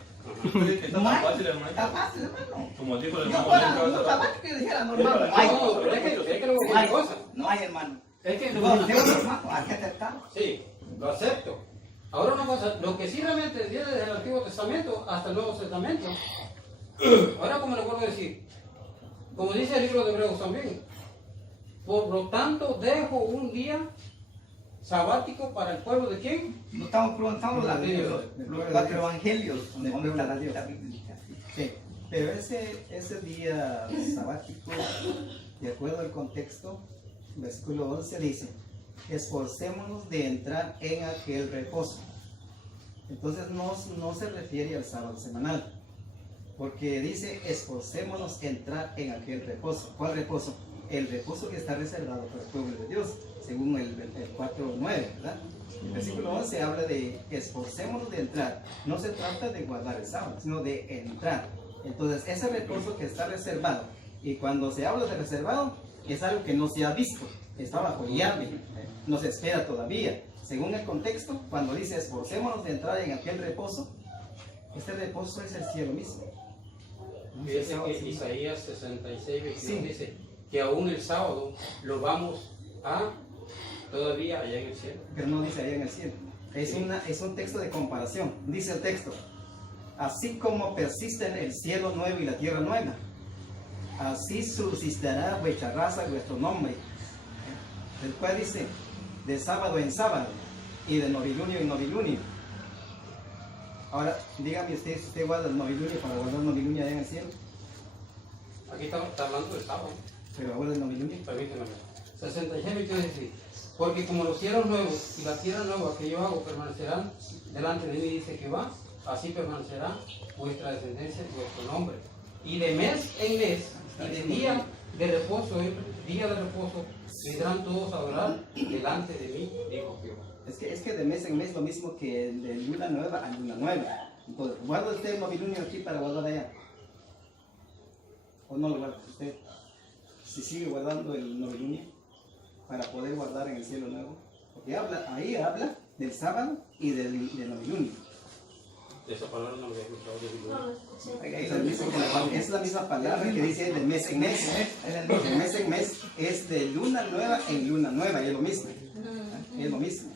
¿Cree que está No tan hay. fácil, hermanito? Está fácil, hermano. Como dijo el Yo hermano fuera Lencho, un hace rato. sabático y dijera normal. No hay. No, pero es que lo voy a decir una cosa. No hay, hermano. Es que No, hermano, hay que aceptar. sí, lo acepto. Ahora una cosa, lo que sí realmente viene desde el Antiguo Testamento hasta el Nuevo Testamento. Ahora, como le vuelvo a decir, como dice el libro de Hebreos también, por lo tanto dejo un día sabático para el pueblo de quién? No estamos preguntando los 4 evangelios. ¿Dónde está la Biblia? Sí, pero ese día sabático, de acuerdo al contexto, versículo 11 dice, esforcémonos de entrar en aquel reposo. Entonces no se refiere al sábado semanal, porque dice, esforcémonos de entrar en aquel reposo. ¿Cuál reposo? El reposo que está reservado para el pueblo de Dios, según el 4:9, ¿verdad? El versículo 11 habla de esforcémonos de entrar. No se trata de guardar el sábado, sino de entrar. Entonces, ese reposo que está reservado, y cuando se habla de reservado, es algo que no se ha visto, está bajo llave, no se espera todavía. Según el contexto, cuando dice esforcémonos de entrar en aquel reposo, este reposo es el cielo mismo. ¿No? Fíjese Sí, que sí. Isaías 66, 22 Sí. dice que aún el sábado lo vamos a todavía allá en el cielo. Pero no dice allá en el cielo. Es un texto de comparación. Dice el texto, así como persisten el cielo nuevo y la tierra nueva, así subsistirá vuestra raza, vuestro nombre. Después dice, de sábado en sábado y de novilunio en novilunio. Ahora, dígame usted, si usted guarda el novilunio para guardar el novilunio allá en el cielo. Aquí está hablando del sábado. Pero ahora el novilunio. Permíteme. 66 quiere decir, porque como los cielos nuevos y la tierra nueva que yo hago permanecerán delante de mí, dice Jehová, así permanecerá vuestra descendencia y vuestro nombre. Y de mes en mes, y de día de reposo en día de reposo, vendrán todos a adorar delante de mí, dijo Jehová. Es que de mes en mes lo mismo que de luna nueva a luna nueva. Entonces, ¿guarda usted el novilunio aquí para guardar allá? ¿O no lo guarda usted? Si sigue guardando el novilunio para poder guardar en el cielo nuevo. Porque ahí habla del sábado y del novilunio. Esa palabra no la había escuchado de Es la misma palabra que dice de mes en mes. De mes en mes es de luna nueva en luna nueva, y es lo mismo. Es lo mismo.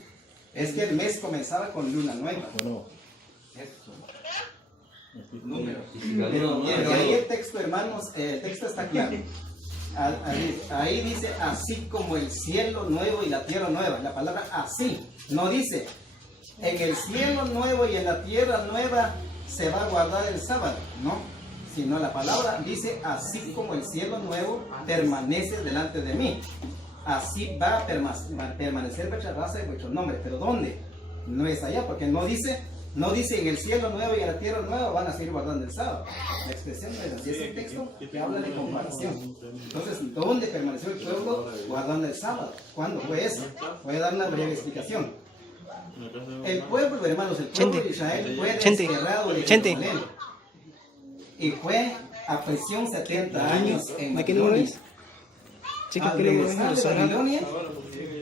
Es que el mes comenzaba con luna nueva. Pero ahí el texto, hermanos, el texto está claro. Ahí dice así como el cielo nuevo y la tierra nueva. La palabra así no dice en el cielo nuevo y en la tierra nueva se va a guardar el sábado, no, sino la palabra dice así como el cielo nuevo permanece delante de mí, así va a permanecer vuestra raza y vuestro nombre. Pero ¿dónde? No es allá, porque no dice en el cielo nuevo y en la tierra nueva van a seguir guardando el sábado. La expresión no es así, es un texto que habla de comparación. Entonces, ¿dónde permaneció el pueblo guardando el sábado? ¿Cuándo fue eso? Voy a dar una breve explicación. El pueblo, hermanos, el pueblo de Israel fue desterrado de Jerusalén y fue a prisión 70 años en Babilonia. Al regresar de Babilonia,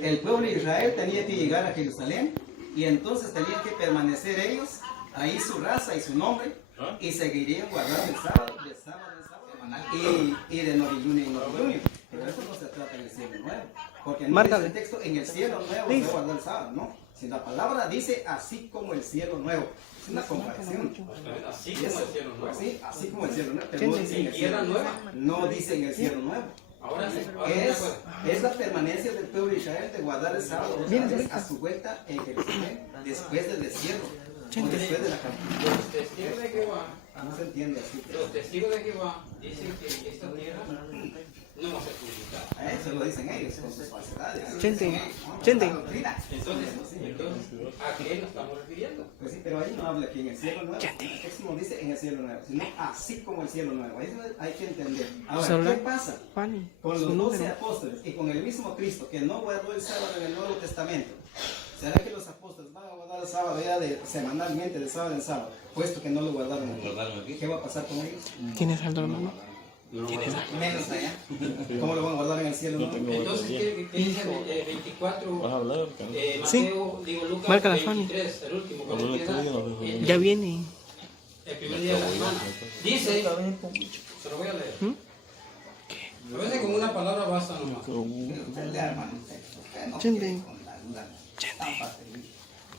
el pueblo de Israel tenía que llegar a Jerusalén y entonces tenían que permanecer ellos, ahí su raza y su nombre, y seguirían guardando el sábado, y de novilunio en novilunio. Pero eso no se trata en el cielo nuevo, porque no dice el texto en el cielo nuevo se guarda el sábado, no. Si la palabra dice así como el cielo nuevo, es una comparación. Así como el cielo nuevo. Sí, así como el cielo nuevo, pero no dice en el cielo nuevo. No dice en el cielo nuevo. Ahora sí, Es la permanencia del pueblo de Israel de guardar el sábado a su vuelta en Jerusalén después del desierto o después de la cautividad. Los testigos de Jehová, No se entiende así. los testigos de Jehová dicen que esta tierra no va a ser purificada. Eso lo dicen ellos con sus falsedades. Chente. Entonces, ¿a qué nos estamos refiriendo? Pues sí, pero ahí no habla que en el cielo nuevo. El texto no dice en el cielo nuevo, sino así como el cielo nuevo. Eso hay que entender. Ahora, ¿qué pasa con los 12 apóstoles y con el mismo Cristo que no guardó el sábado en el Nuevo Testamento? ¿Será que los apóstoles van a guardar el sábado ya semanalmente, de sábado en sábado, puesto que no lo guardaron aquí? ¿Qué va a pasar con ellos? ¿Tienes algo, hermano? Menos allá. ¿Cómo lo van a guardar en el cielo nuevo? Entonces, ¿qué dice el 24? ¿Vas a hablar? Mateo, digo Lucas Marca la 23, el último, cuando empieza Ya viene. el primer día de la semana. Dice, se lo voy a leer. A veces con una palabra basta nomás. Chente.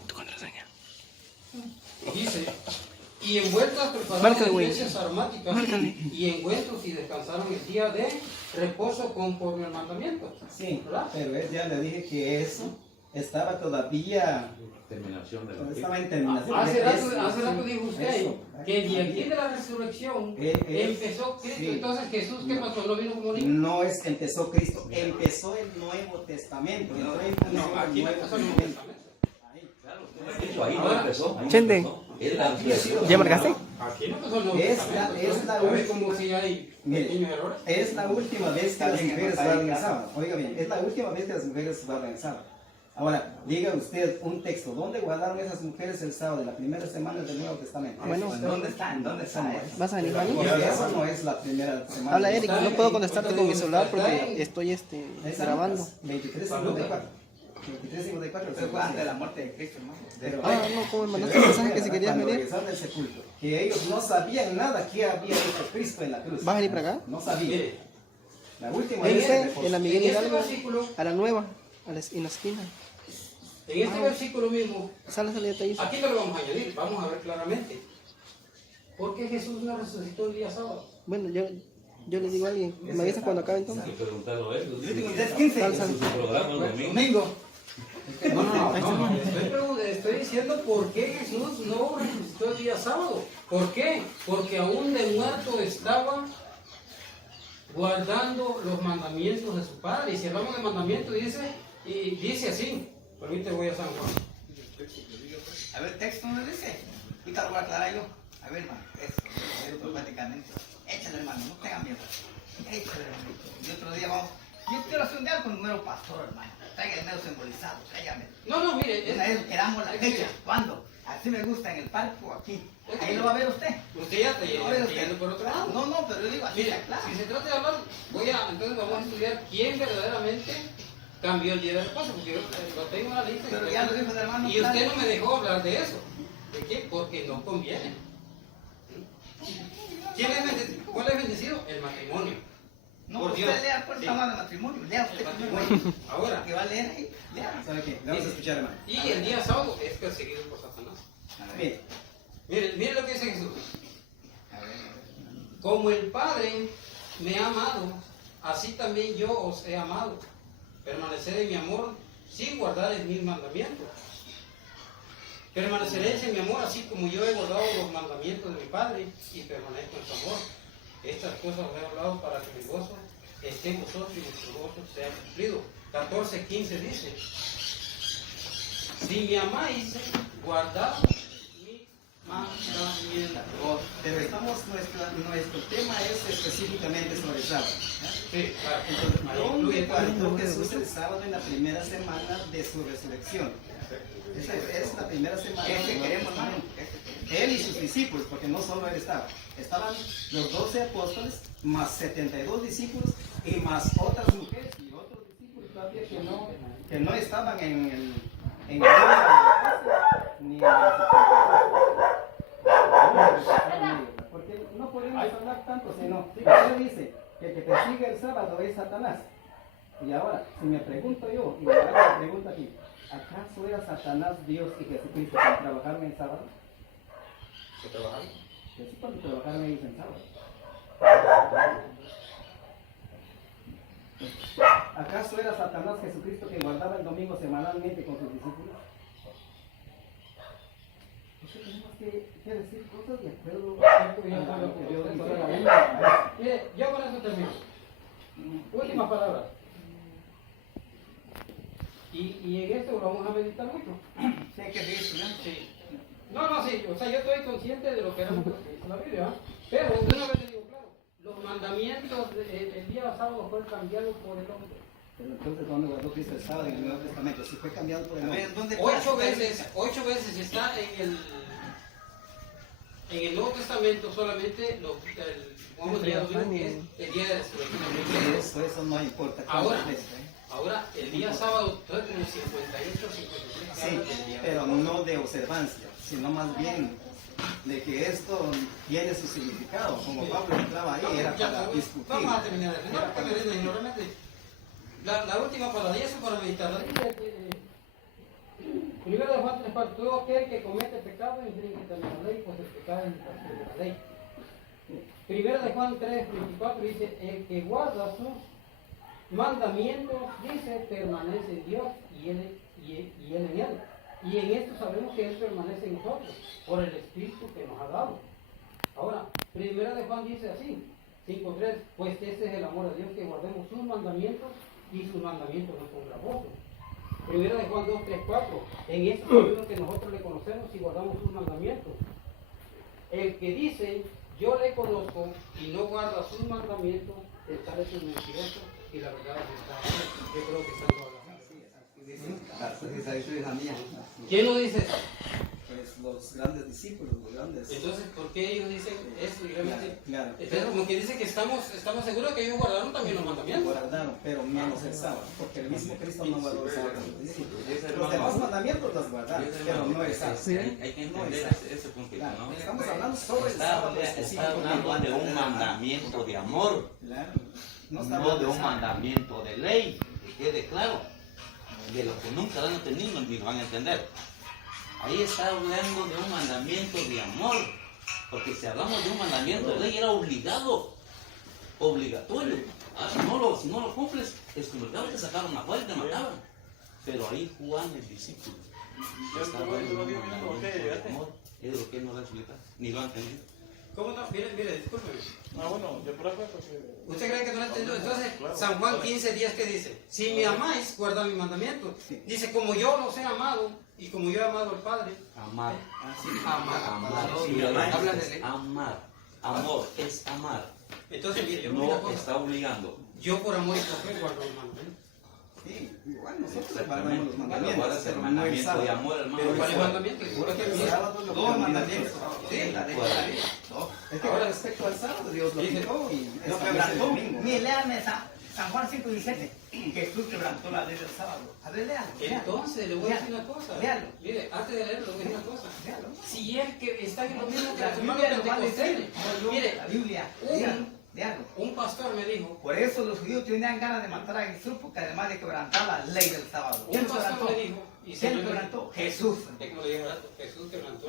Tu contraseña. Dice, y envueltas prepararon Márcale, güey. especias aromáticas Márcale. y envueltos y descansaron el día de reposo conforme al mandamiento. Sí, ¿verdad? pero ya le dije que eso estaba todavía, Terminación de la estaba en terminación. Hace rato dijo usted Eso. que el día de la resurrección empezó Cristo. Sí. Entonces Jesús, ¿qué pasó? ¿No vino como niño? No es que empezó Cristo, empezó el Nuevo Testamento. Entró en función No, aquí el no Nuevo empezó el Nuevo Testamento. Testamento. Ahí no empezó. Chente. ¿Ya marcaste? Aquí no empezó el Nuevo Es Testamento. la A ver última- cómo si hay Mire, pequeños errores. Es la última vez que las mujeres guardan el sábado. Oiga bien, es la última vez que las mujeres guardan el sábado. Ahora, diga usted un texto. ¿Dónde guardaron esas mujeres el sábado? En la primera semana del Nuevo Testamento. Bueno. ¿Dónde están? ¿Dónde están? ¿Vas a venir, Juan? Porque esa no es la primera semana. Habla Eric, no puedo contestarte con mi celular porque estoy Esa grabando. Lucas 23:54. 23:54. Eso fue antes de la muerte de Cristo, hermano. Pero, No, como me mandaste un mensaje que si querías cuando venir. regresaron del sepulcro, que ellos no sabían nada que había hecho Cristo en la cruz. ¿Vas a venir para acá? No sabían. Mire, La última Vente vez. en la Miguel en este Hidalgo, versículo, a la nueva, en la esquina. en este versículo mismo, Sale, ya te hizo. aquí no lo vamos a añadir, vamos a ver claramente. ¿Por qué Jesús no resucitó el día sábado? Bueno, yo le digo a alguien, me avisas cuando acabe entonces. Hay que preguntarlo a él. Sal, sal. Su programa el domingo. Domingo. Estoy diciendo por qué Jesús no resucitó el día sábado. ¿Por qué? Porque aún de muerto estaba guardando los mandamientos de su Padre. Y si hablamos de mandamientos, dice así. Permíteme, voy a San Juan. A ver, texto no dice. Ahorita lo voy a aclarar yo. A ver, hermano, eso, automáticamente. Échale, hermano, no tenga miedo. Échale, hermano. Y otro día vamos. Yo quiero hacer un día con el número pastor, hermano. Traiga el número simbolizado, cállame. No, mire. Una vez quedamos la fecha. ¿Cuándo? Así me gusta, en el parque o aquí. Ahí lo va a ver usted. Usted ya está Lo va a ver usted. yendo por otro lado. No, pero yo digo así, Mire, claro. si se trata de hablar, entonces vamos a estudiar quién verdaderamente cambió el día de reposo, porque yo lo tengo en la lista. Pero ya lo dijo el hermano. Y usted no me dejó hablar de eso. ¿De qué? Porque no conviene. ¿Cuál es bendecido? El matrimonio. No, Por usted Dios. lea, pues, Sí. habla de matrimonio. Lea El usted matrimonio. primero. Ahora, Que va a leer ahí. Lea. ¿Sabe qué? Vamos a escuchar, hermano. y el día sábado es perseguido por Satanás. Mire, Mire lo que dice Jesús. A ver. Como el Padre me ha amado, así también yo os he amado. Permaneced en mi amor sin guardar mis mandamientos. Permaneceréis en mi amor así como yo he guardado los mandamientos de mi Padre y permanezco en su amor. Estas cosas os he hablado para que mi gozo esté en vosotros y vuestro gozo sea cumplido. 14:15 dice: si me amáis, guardad mis mandamientos. pero nuestro tema es específicamente sobre el sábado. Sí, claro. Entonces, Ahí ¿dónde incluye faltó Jesús el sábado en la primera semana de su resurrección? Esa es la primera semana. Ese queremos, hermano. Él y sus discípulos, porque no solo él estaba. Estaban los 12 apóstoles, más 72 discípulos y más otras mujeres y otros discípulos todavía que no estaban en el número de los 12 ni en el 72. Porque no podemos hablar tanto, sino él dice que el que persigue el sábado es Satanás. Y ahora, si me pregunto yo, y me hago la pregunta aquí, ¿acaso era Satanás Dios y Jesucristo para trabajar en el sábado? ¿Que trabajaron? Que sí, cuando trabajaron ellos en sábado. ¿Acaso era Satanás Jesucristo que guardaba el domingo semanalmente con sus discípulos? Entonces tenemos que decir cosas de acuerdo a lo que Dios dice en la Biblia. Mire, yo con eso termino. Última palabra. Y en esto lo vamos a meditar mucho. Sí, hay que decir, ¿no? Sí. No, sí, o sea, yo estoy consciente de lo que era lo que dice la Biblia, ¿eh? Pero de una vez le digo, claro, los mandamientos del día sábado fueron cambiados por el hombre. Pero entonces, ¿dónde guardó Cristo el sábado en el Nuevo Testamento? Si fue cambiado por el A hombre. ver, ¿dónde 8 veces está en el Nuevo Testamento solamente vamos a día domingo, que es el día de la resurrección. Eso no importa. Ahora, el día sábado, todo como 58, 53 Sí, hablan del día pero sábado. no de observancia, sino más bien de que esto tiene su significado. Como Pablo entraba ahí, era para discutir. Vamos a terminar. No, que me rinden, normalmente. La última palabra, y eso para meditar. Primero de Juan 3:4, todo aquel que comete pecado infringe también la ley, pues el pecado es infracción de la ley. Primero de Juan 3:24 dice, el que guarda sus mandamientos, dice, permanece en Dios y él en él. Y en esto sabemos que Él permanece en nosotros, por el Espíritu que nos ha dado. Ahora, primera de Juan dice así, 5:3, pues este es el amor de Dios, que guardemos sus mandamientos, y sus mandamientos no son gravosos. Primera de Juan 2:3-4, en esto sabemos que nosotros le conocemos y guardamos sus mandamientos. El que dice, yo le conozco, y no guarda sus mandamientos, tal es un mentiroso, y la verdad está en él. Yo creo que están todas las ¿Quién lo dice eso? Pues los grandes discípulos, los grandes. Entonces, ¿por qué ellos dicen eso? Y realmente, Claro. entonces, como que dice que estamos seguros que ellos guardaron también los mandamientos. Guardaron, pero menos el sábado, porque el mismo Cristo no guardó el sábado. Los hermano, demás mandamientos los guardaron, pero no el sábado. Hay que entender ese puntito, Claro, ¿no? estamos hablando sobre el sábado. Está hablando de un mandamiento de amor, Claro. No está no hablando de un sábado. mandamiento de ley, que quede claro. De lo que nunca lo han entendido ni lo van a entender. Ahí está hablando de un mandamiento de amor, porque si hablamos de un mandamiento de ley era obligatorio. Si no lo cumples, excomulgaban, te sacaron afuera y te mataban. Pero ahí Juan el discípulo está hablando de un mandamiento de amor. Es lo que él no lo ha explicado, ni lo ha entendido. ¿Cómo no? Mire, discúlpeme. Ah, bueno, yo por acá porque... ¿Usted cree que no lo entendió? Entonces, San Juan 15:10, ¿qué dice? Si me amáis, guardad mis mandamientos. Dice, como yo los he amado y como yo he amado al Padre. Amar. Amar. Si me amáis, amar. Amor es amar. Entonces, mire, yo una No cosa. está obligando. Yo por amor y por fe guardo los mandamientos. Sí, igual nosotros guardamos los Bueno, mandamientos. guardas el pero no mandamiento de sábado. amor, hermano. Pero ¿cuáles mandamientos? El sábado lo Dos que mandamientos. Sí, la ley. No, es que Ahora, respecto al sábado, Dios lo dice, quitó y Lo establece el quebrantó. domingo. Mire, léame San Juan 5:17. Jesús quebrantó la ley del sábado. A ver, léalo. Entonces, le voy a decir una cosa. Léalo. Mire, antes de leerlo, le voy a decir una cosa. Léalo. Si es que está en lo mismo que La los hermanos Biblia lo va a pentecostales. decir. No, yo, Mire, la Biblia. un- Léalo. Léalo. un pastor me dijo, Por eso los judíos tenían ganas de matar a Jesús, porque además de quebrantar la ley del sábado. un ¿Quién lo pastor quebrantó? me dijo, y ¿Quién Señor lo me quebrantó? dijo, Jesús. es como le dije rato, Jesús quebrantó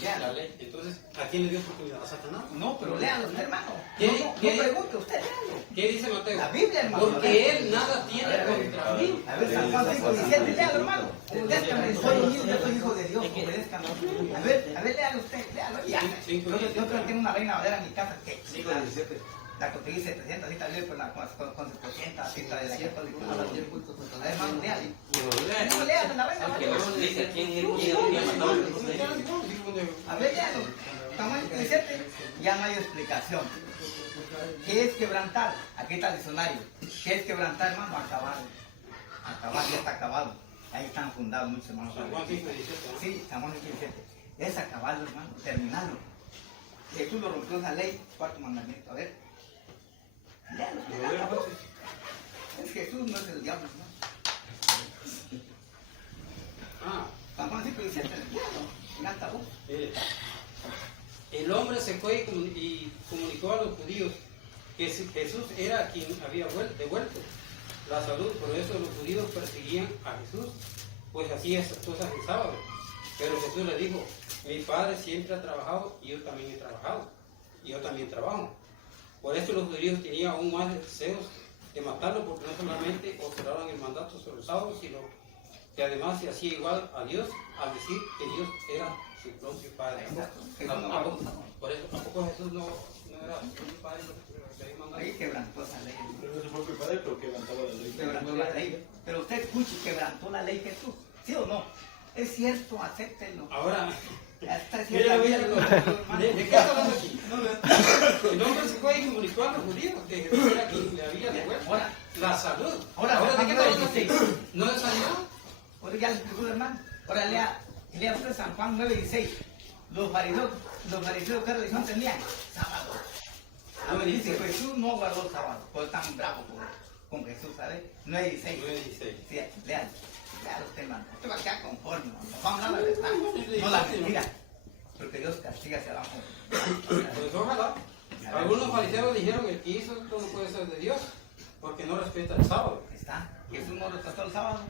Ya. la ley. Entonces, ¿a quién le dio oportunidad? ¿A Satanás? No, pero léalo, hermano. ¿Qué- No qué- pregunte usted, léalo. ¿Qué dice Mateo? La Biblia, hermano. Porque léalo. él nada tiene A ver, contra mí. A ver, San Juan 5:17, léalo, hermano. Obedézcame, soy unido, yo soy hijo de Dios, obedézcame. A ver, léalo usted, léalo. Ya. Yo tengo una Reina Valera en mi casa que la conseguí 700, así tal vez con 700, así tal vez la católica. A ver, hermano, léalo. No, léalo, la Reina Que Valera. nos explique quién había mandado el consejo. A ver, léalo. San Juan 5:17, ya no hay explicación. ¿Qué es quebrantar? Aquí está el diccionario. ¿Qué es quebrantar, hermano? Acabar. Acabar, ya está acabado. Ahí están fundados muchos hermanos. San Juan 5:17, ¿no? Sí, San Juan 5:17. Es acabarlo, hermano, terminarlo. Jesús lo rompió esa ley, cuarto mandamiento. A ver. Léalo. Es Jesús, no es el diablo, hermano. Ah, San Juan 5:17, léalo. En alta voz. el hombre se fue y comunicó a los judíos que Jesús era quien había devuelto la salud. Por eso los judíos perseguían a Jesús, pues hacía esas cosas el sábado. Pero Jesús le dijo, mi padre siempre ha trabajado y yo también he trabajado. Y yo también trabajo. Por eso los judíos tenían aún más deseos de matarlo, porque no solamente observaban el mandato sobre el sábado, sino que además se hacía igual a Dios al decir que Dios era su propio Padre. Por eso, ¿a poco Jesús no era su Padre lo que había mandado? Ahí quebrantó esa ley. Pero no se fue padre, pero quebrantaba la ley. Quebrantó la ley. Pero usted escuche, quebrantó la ley Jesús. ¿Sí o no? Es cierto, acéptenlo. Ahora, Ya está mira, cierto. mira, ¿de qué está hablando aquí? El hombre se fue y comunicó a los judíos que Jesús era quien le había devuelto Ahora, la salud. Ahora, ¿de qué está hablando aquí? 9:16. ¿No es sanidad? ahora ya le explicó, hermano. Ahora lea usted San Juan 9:16. Los fariseos, ¿qué religión tenían? Sábado. Ahora dice, Jesús no guardó el sábado. Por tan bravo con Jesús, ¿sabes? 9:16. 9:16. Sí, lean usted, hermano. Usted va a quedar conforme, hermano. Vamos a hablar la verdad. No la mentira. Porque Dios castiga hacia abajo. Pues ojalá. Algunos fariseos dijeron que el que hizo esto no puede ser de Dios, porque no respeta el sábado. Está. Jesús no respetó el sábado.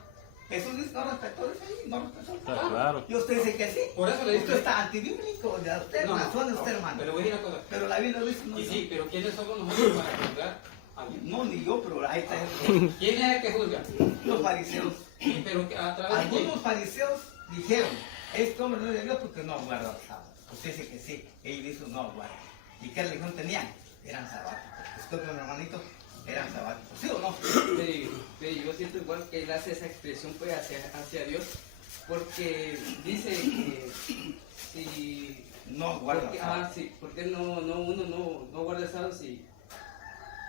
Jesús dice, no respetó el sábado, no respetó el Está sábado. claro. Y usted dice que sí. Por eso le Esto digo. está antibíblico. Ya usted, razón de usted, hermano. Pero voy a decir una cosa. Pero la Biblia dice, no, Y sí, pero ¿quiénes somos nosotros para juzgar a Dios? no, ni yo, pero ahí está. ¿Quién es el que juzga? Los fariseos. Pero a través de quién. Algunos fariseos dijeron, este hombre no es de Dios porque no guarda el sábado. Usted dice que sí, ellos dicen no guarda. ¿Y qué religión tenían? Eran sabáticos. Disculpen, hermanito, eran sabáticos. ¿Sí o no? Pero yo siento igual que él hace esa expresión pues hacia Dios, porque dice que si No guarda el sábado. sí, porque uno no guarda el sábado, si,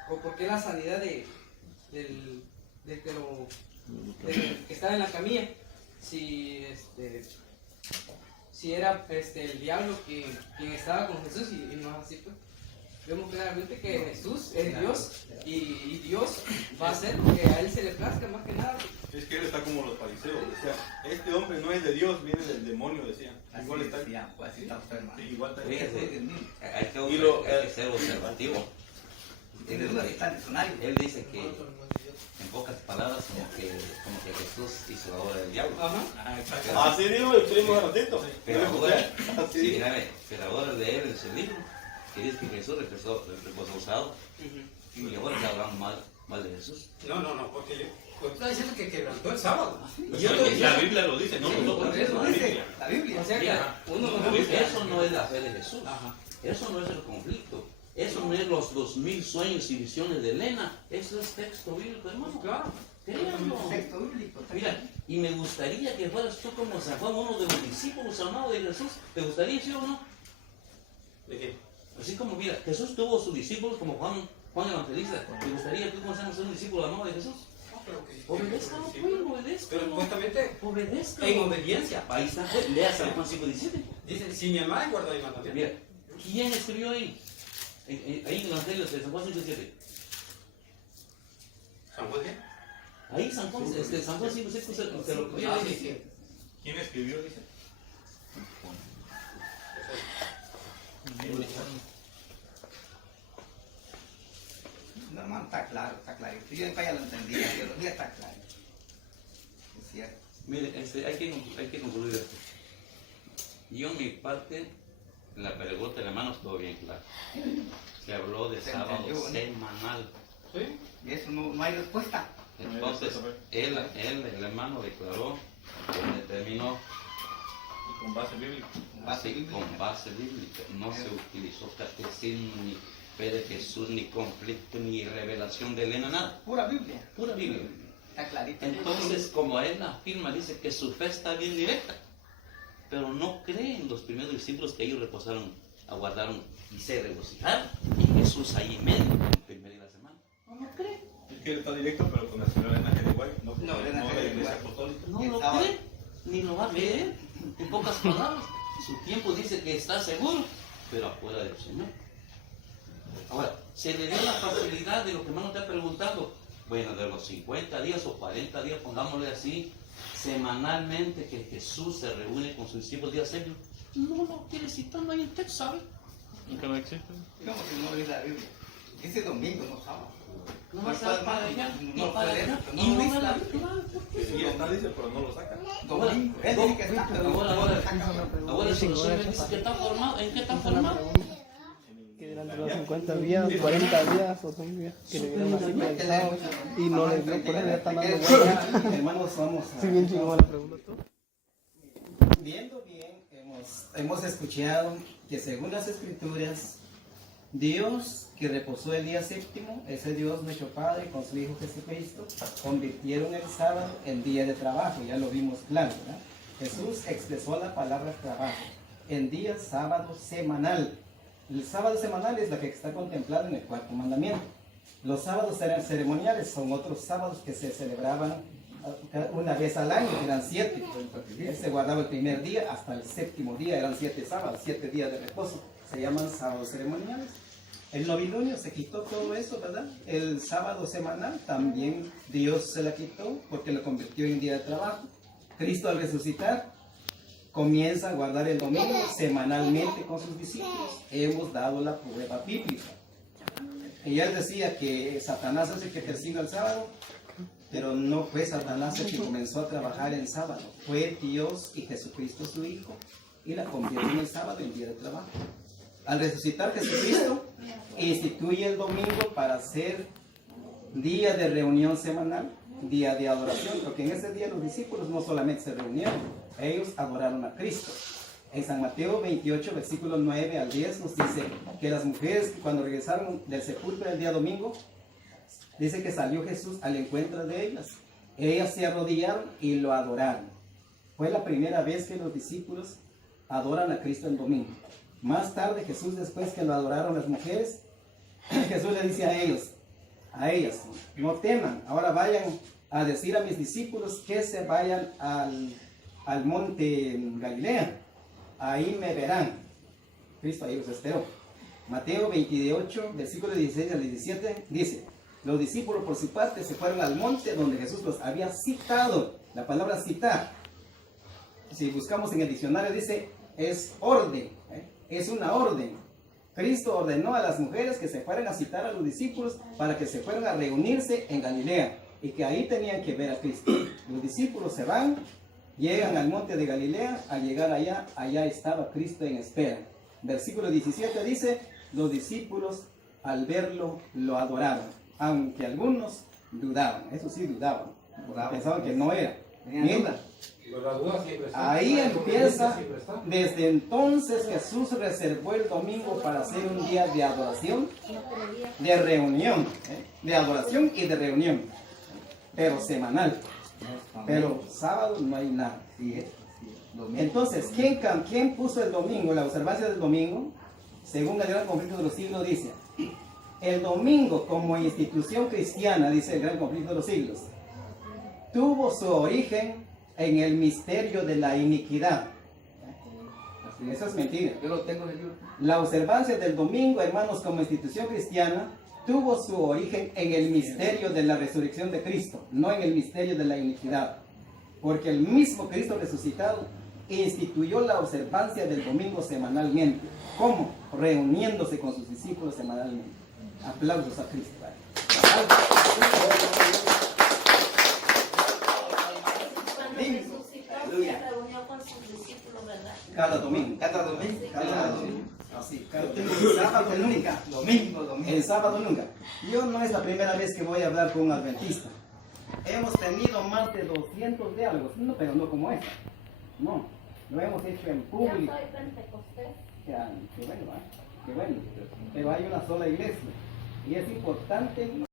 o porque la sanidad del que estaba en la camilla, si era el diablo quien estaba con Jesús y no es así pues. Vemos claramente que Jesús es Dios y Dios va a hacer lo que a él se le plazca más que nada. Es que él está como los fariseos. Decía, este hombre no es de Dios, viene del demonio, decía. Así Igual está. decían, pues así está usted, hermano. Sí, igual está. Fíjese, hay Y lo- que ser observativo. Tiene duda, está en el diccionario. Él dice que, en pocas palabras, como que Jesús hizo la obra del diablo. Ajá. Así dijo el primo de ratito. Pero ahora, Así sí, dijo. mírame, pero ahora de él es el libro, que dice que Jesús reposó usado, y ahora está hablando mal ¿Cuál de Jesús? No, porque usted está diciendo que quebrantó el sábado. La Biblia lo dice, no nosotros. Lo dice La Biblia. O sea que Mira, uno no eso no es la fe de Jesús. Ajá. Eso no es el conflicto. Eso no es los 2000 sueños y visiones de Elena. Eso es texto bíblico, hermano. Claro. Créanlo. Texto bíblico. Mira, y me gustaría que fueras tú como San Juan, uno de los discípulos amados de Jesús. ¿Te gustaría, sí o no? ¿De qué? Así como, mira, Jesús tuvo sus discípulos como Juan Evangelista. ¿Te gustaría tú como ser un discípulo amado de Jesús? Obedezca, obedezca. Pero supuestamente Obedezca. en obediencia. Ahí está, pues, lea San Juan 5:17. Dice, si mi amada guarda mi mandamiento. Mira, ¿quién escribió ahí? Ahí en el Evangelio de San Juan 5:17. ¿San Juan qué? Ahí San Juan 5:17 se lo escribió. ¿Quién escribió? Dice. No, hermano, está claro, está claro. Yo nunca ya lo entendí, la teología está clara. Es cierto. Mire, hay que concluir esto. Yo en mi parte, la pregunta de la mano estuvo bien clara. Se habló de Se sábado entendió, ¿no? semanal. ¿Sí? Y eso no hay respuesta. Entonces, el hermano declaró que determinó Y con base bíblica. con base bíblica. No se utilizó catecismo, ni fe de Jesús, ni conflicto, ni revelación de Elena, nada. Pura Biblia. Pura Biblia. Está clarito. Entonces, como él afirma, dice que su fe está bien directa, pero no creen los primeros discípulos que ellos reposaron, aguardaron y se regocijaron. Y Jesús ahí en medio, el primer día de la semana. No creen. Es que él está directo, pero con la señora Elena G. de White, no, No, Elena no G. de de la Iglesia White. Apostólica. No lo cree, ni lo va a creer. En pocas palabras, su tiempo dice que está seguro, pero afuera del Señor. Ahora, se le dio la facilidad de lo que hermano te ha preguntado. Bueno, de los 50 días o 40 días, pongámosle así, semanalmente que Jesús se reúne con sus discípulos día serio. No lo quiere citar, no hay en texto, ¿sabe? Que no existe. ¿Cómo que no dice la Biblia? Dice domingo, no sábado. No va a estar para allá, No, y para allá, no y no dice va la a Biblia. Sí, está, dice, pero no lo saca. Domingo. Él dice que está, pero Ahora, si nosotros me dice que está formado, ¿en qué está formado? Que durante los 50 días, 40 días o 100 días, que le dieron así para el sábado y no le dio, por eso ya están dando vueltas. Hermanos, vamos Sí, bien chingón la pregunta. Viendo bien, hemos escuchado que según las Escrituras, Dios que reposó el día séptimo, ese Dios nuestro Padre con su Hijo Jesucristo, convirtieron el sábado en día de trabajo, ya lo vimos claro, ¿verdad? Jesús expresó la palabra trabajo en día sábado semanal. El sábado semanal es la que está contemplada en el cuarto mandamiento. Los sábados eran ceremoniales, son otros sábados que se celebraban una vez al año, eran 7. Se guardaba el primer día hasta el séptimo día, eran 7 sábados, 7 días de reposo. Se llaman sábados ceremoniales. El novilunio se quitó todo eso, ¿verdad? El sábado semanal también Dios se la quitó porque lo convirtió en día de trabajo. Cristo al resucitar comienza a guardar el domingo semanalmente con sus discípulos. Hemos dado la prueba bíblica. Y él decía que Satanás es el que persigue el sábado, pero no fue Satanás el que comenzó a trabajar en sábado. Fue Dios y Jesucristo su Hijo y la convirtió en el sábado en día de trabajo. Al resucitar Jesucristo, instituye el domingo para ser día de reunión semanal, día de adoración, porque en ese día los discípulos no solamente se reunieron, ellos adoraron a Cristo. En San Mateo 28, versículos 9 al 10 nos dice que las mujeres cuando regresaron del sepulcro el día domingo, dice que salió Jesús al encuentro de ellas. Ellas se arrodillaron y lo adoraron. Fue la primera vez que los discípulos adoran a Cristo el domingo. Más tarde Jesús, después que lo adoraron las mujeres, Jesús le dice a ellas, no teman, ahora vayan a decir a mis discípulos que se vayan al monte Galilea, ahí me verán. Cristo ahí los esperó. Mateo 28, versículos 16 al 17, dice, los discípulos por su parte se fueron al monte donde Jesús los había citado. La palabra citar, si buscamos en el diccionario, dice, es orden, es una orden. Cristo ordenó a las mujeres que se fueran a citar a los discípulos para que se fueran a reunirse en Galilea y que ahí tenían que ver a Cristo. Los discípulos se van, llegan al monte de Galilea, al llegar allá estaba Cristo en espera. Versículo 17 dice, los discípulos al verlo lo adoraron. aunque algunos dudaban, eso sí dudaban, pensaban que no era. Mira, Pero la duda siempre está. ahí La empieza, incongruencia siempre está. desde entonces Jesús reservó el domingo para ser un día de adoración, de reunión, de adoración y de reunión, pero semanal. Pero sábado no hay nada. Entonces, ¿quién puso el domingo, la observancia del domingo? Según el Gran Conflicto de los Siglos dice, el domingo como institución cristiana, dice el Gran Conflicto de los Siglos, tuvo su origen en el misterio de la iniquidad. Eso es mentira. Yo lo tengo en el libro. La observancia del domingo, hermanos, como institución cristiana, tuvo su origen en el misterio de la resurrección de Cristo, no en el misterio de la iniquidad. Porque el mismo Cristo resucitado instituyó la observancia del domingo semanalmente. ¿Cómo? Reuniéndose con sus discípulos semanalmente. Aplausos a Cristo. Reunió con sus discípulos, ¿verdad? Cada domingo. Cada domingo. Cada domingo. Así, el sábado nunca. Domingo. El sábado nunca. Yo no es la primera vez que voy a hablar con un adventista. Hemos tenido más de 200 diálogos, no, pero no como este. No, lo hemos hecho en Yo público. soy pentecostés. Ya, qué bueno, qué bueno. Pero hay una sola iglesia y es importante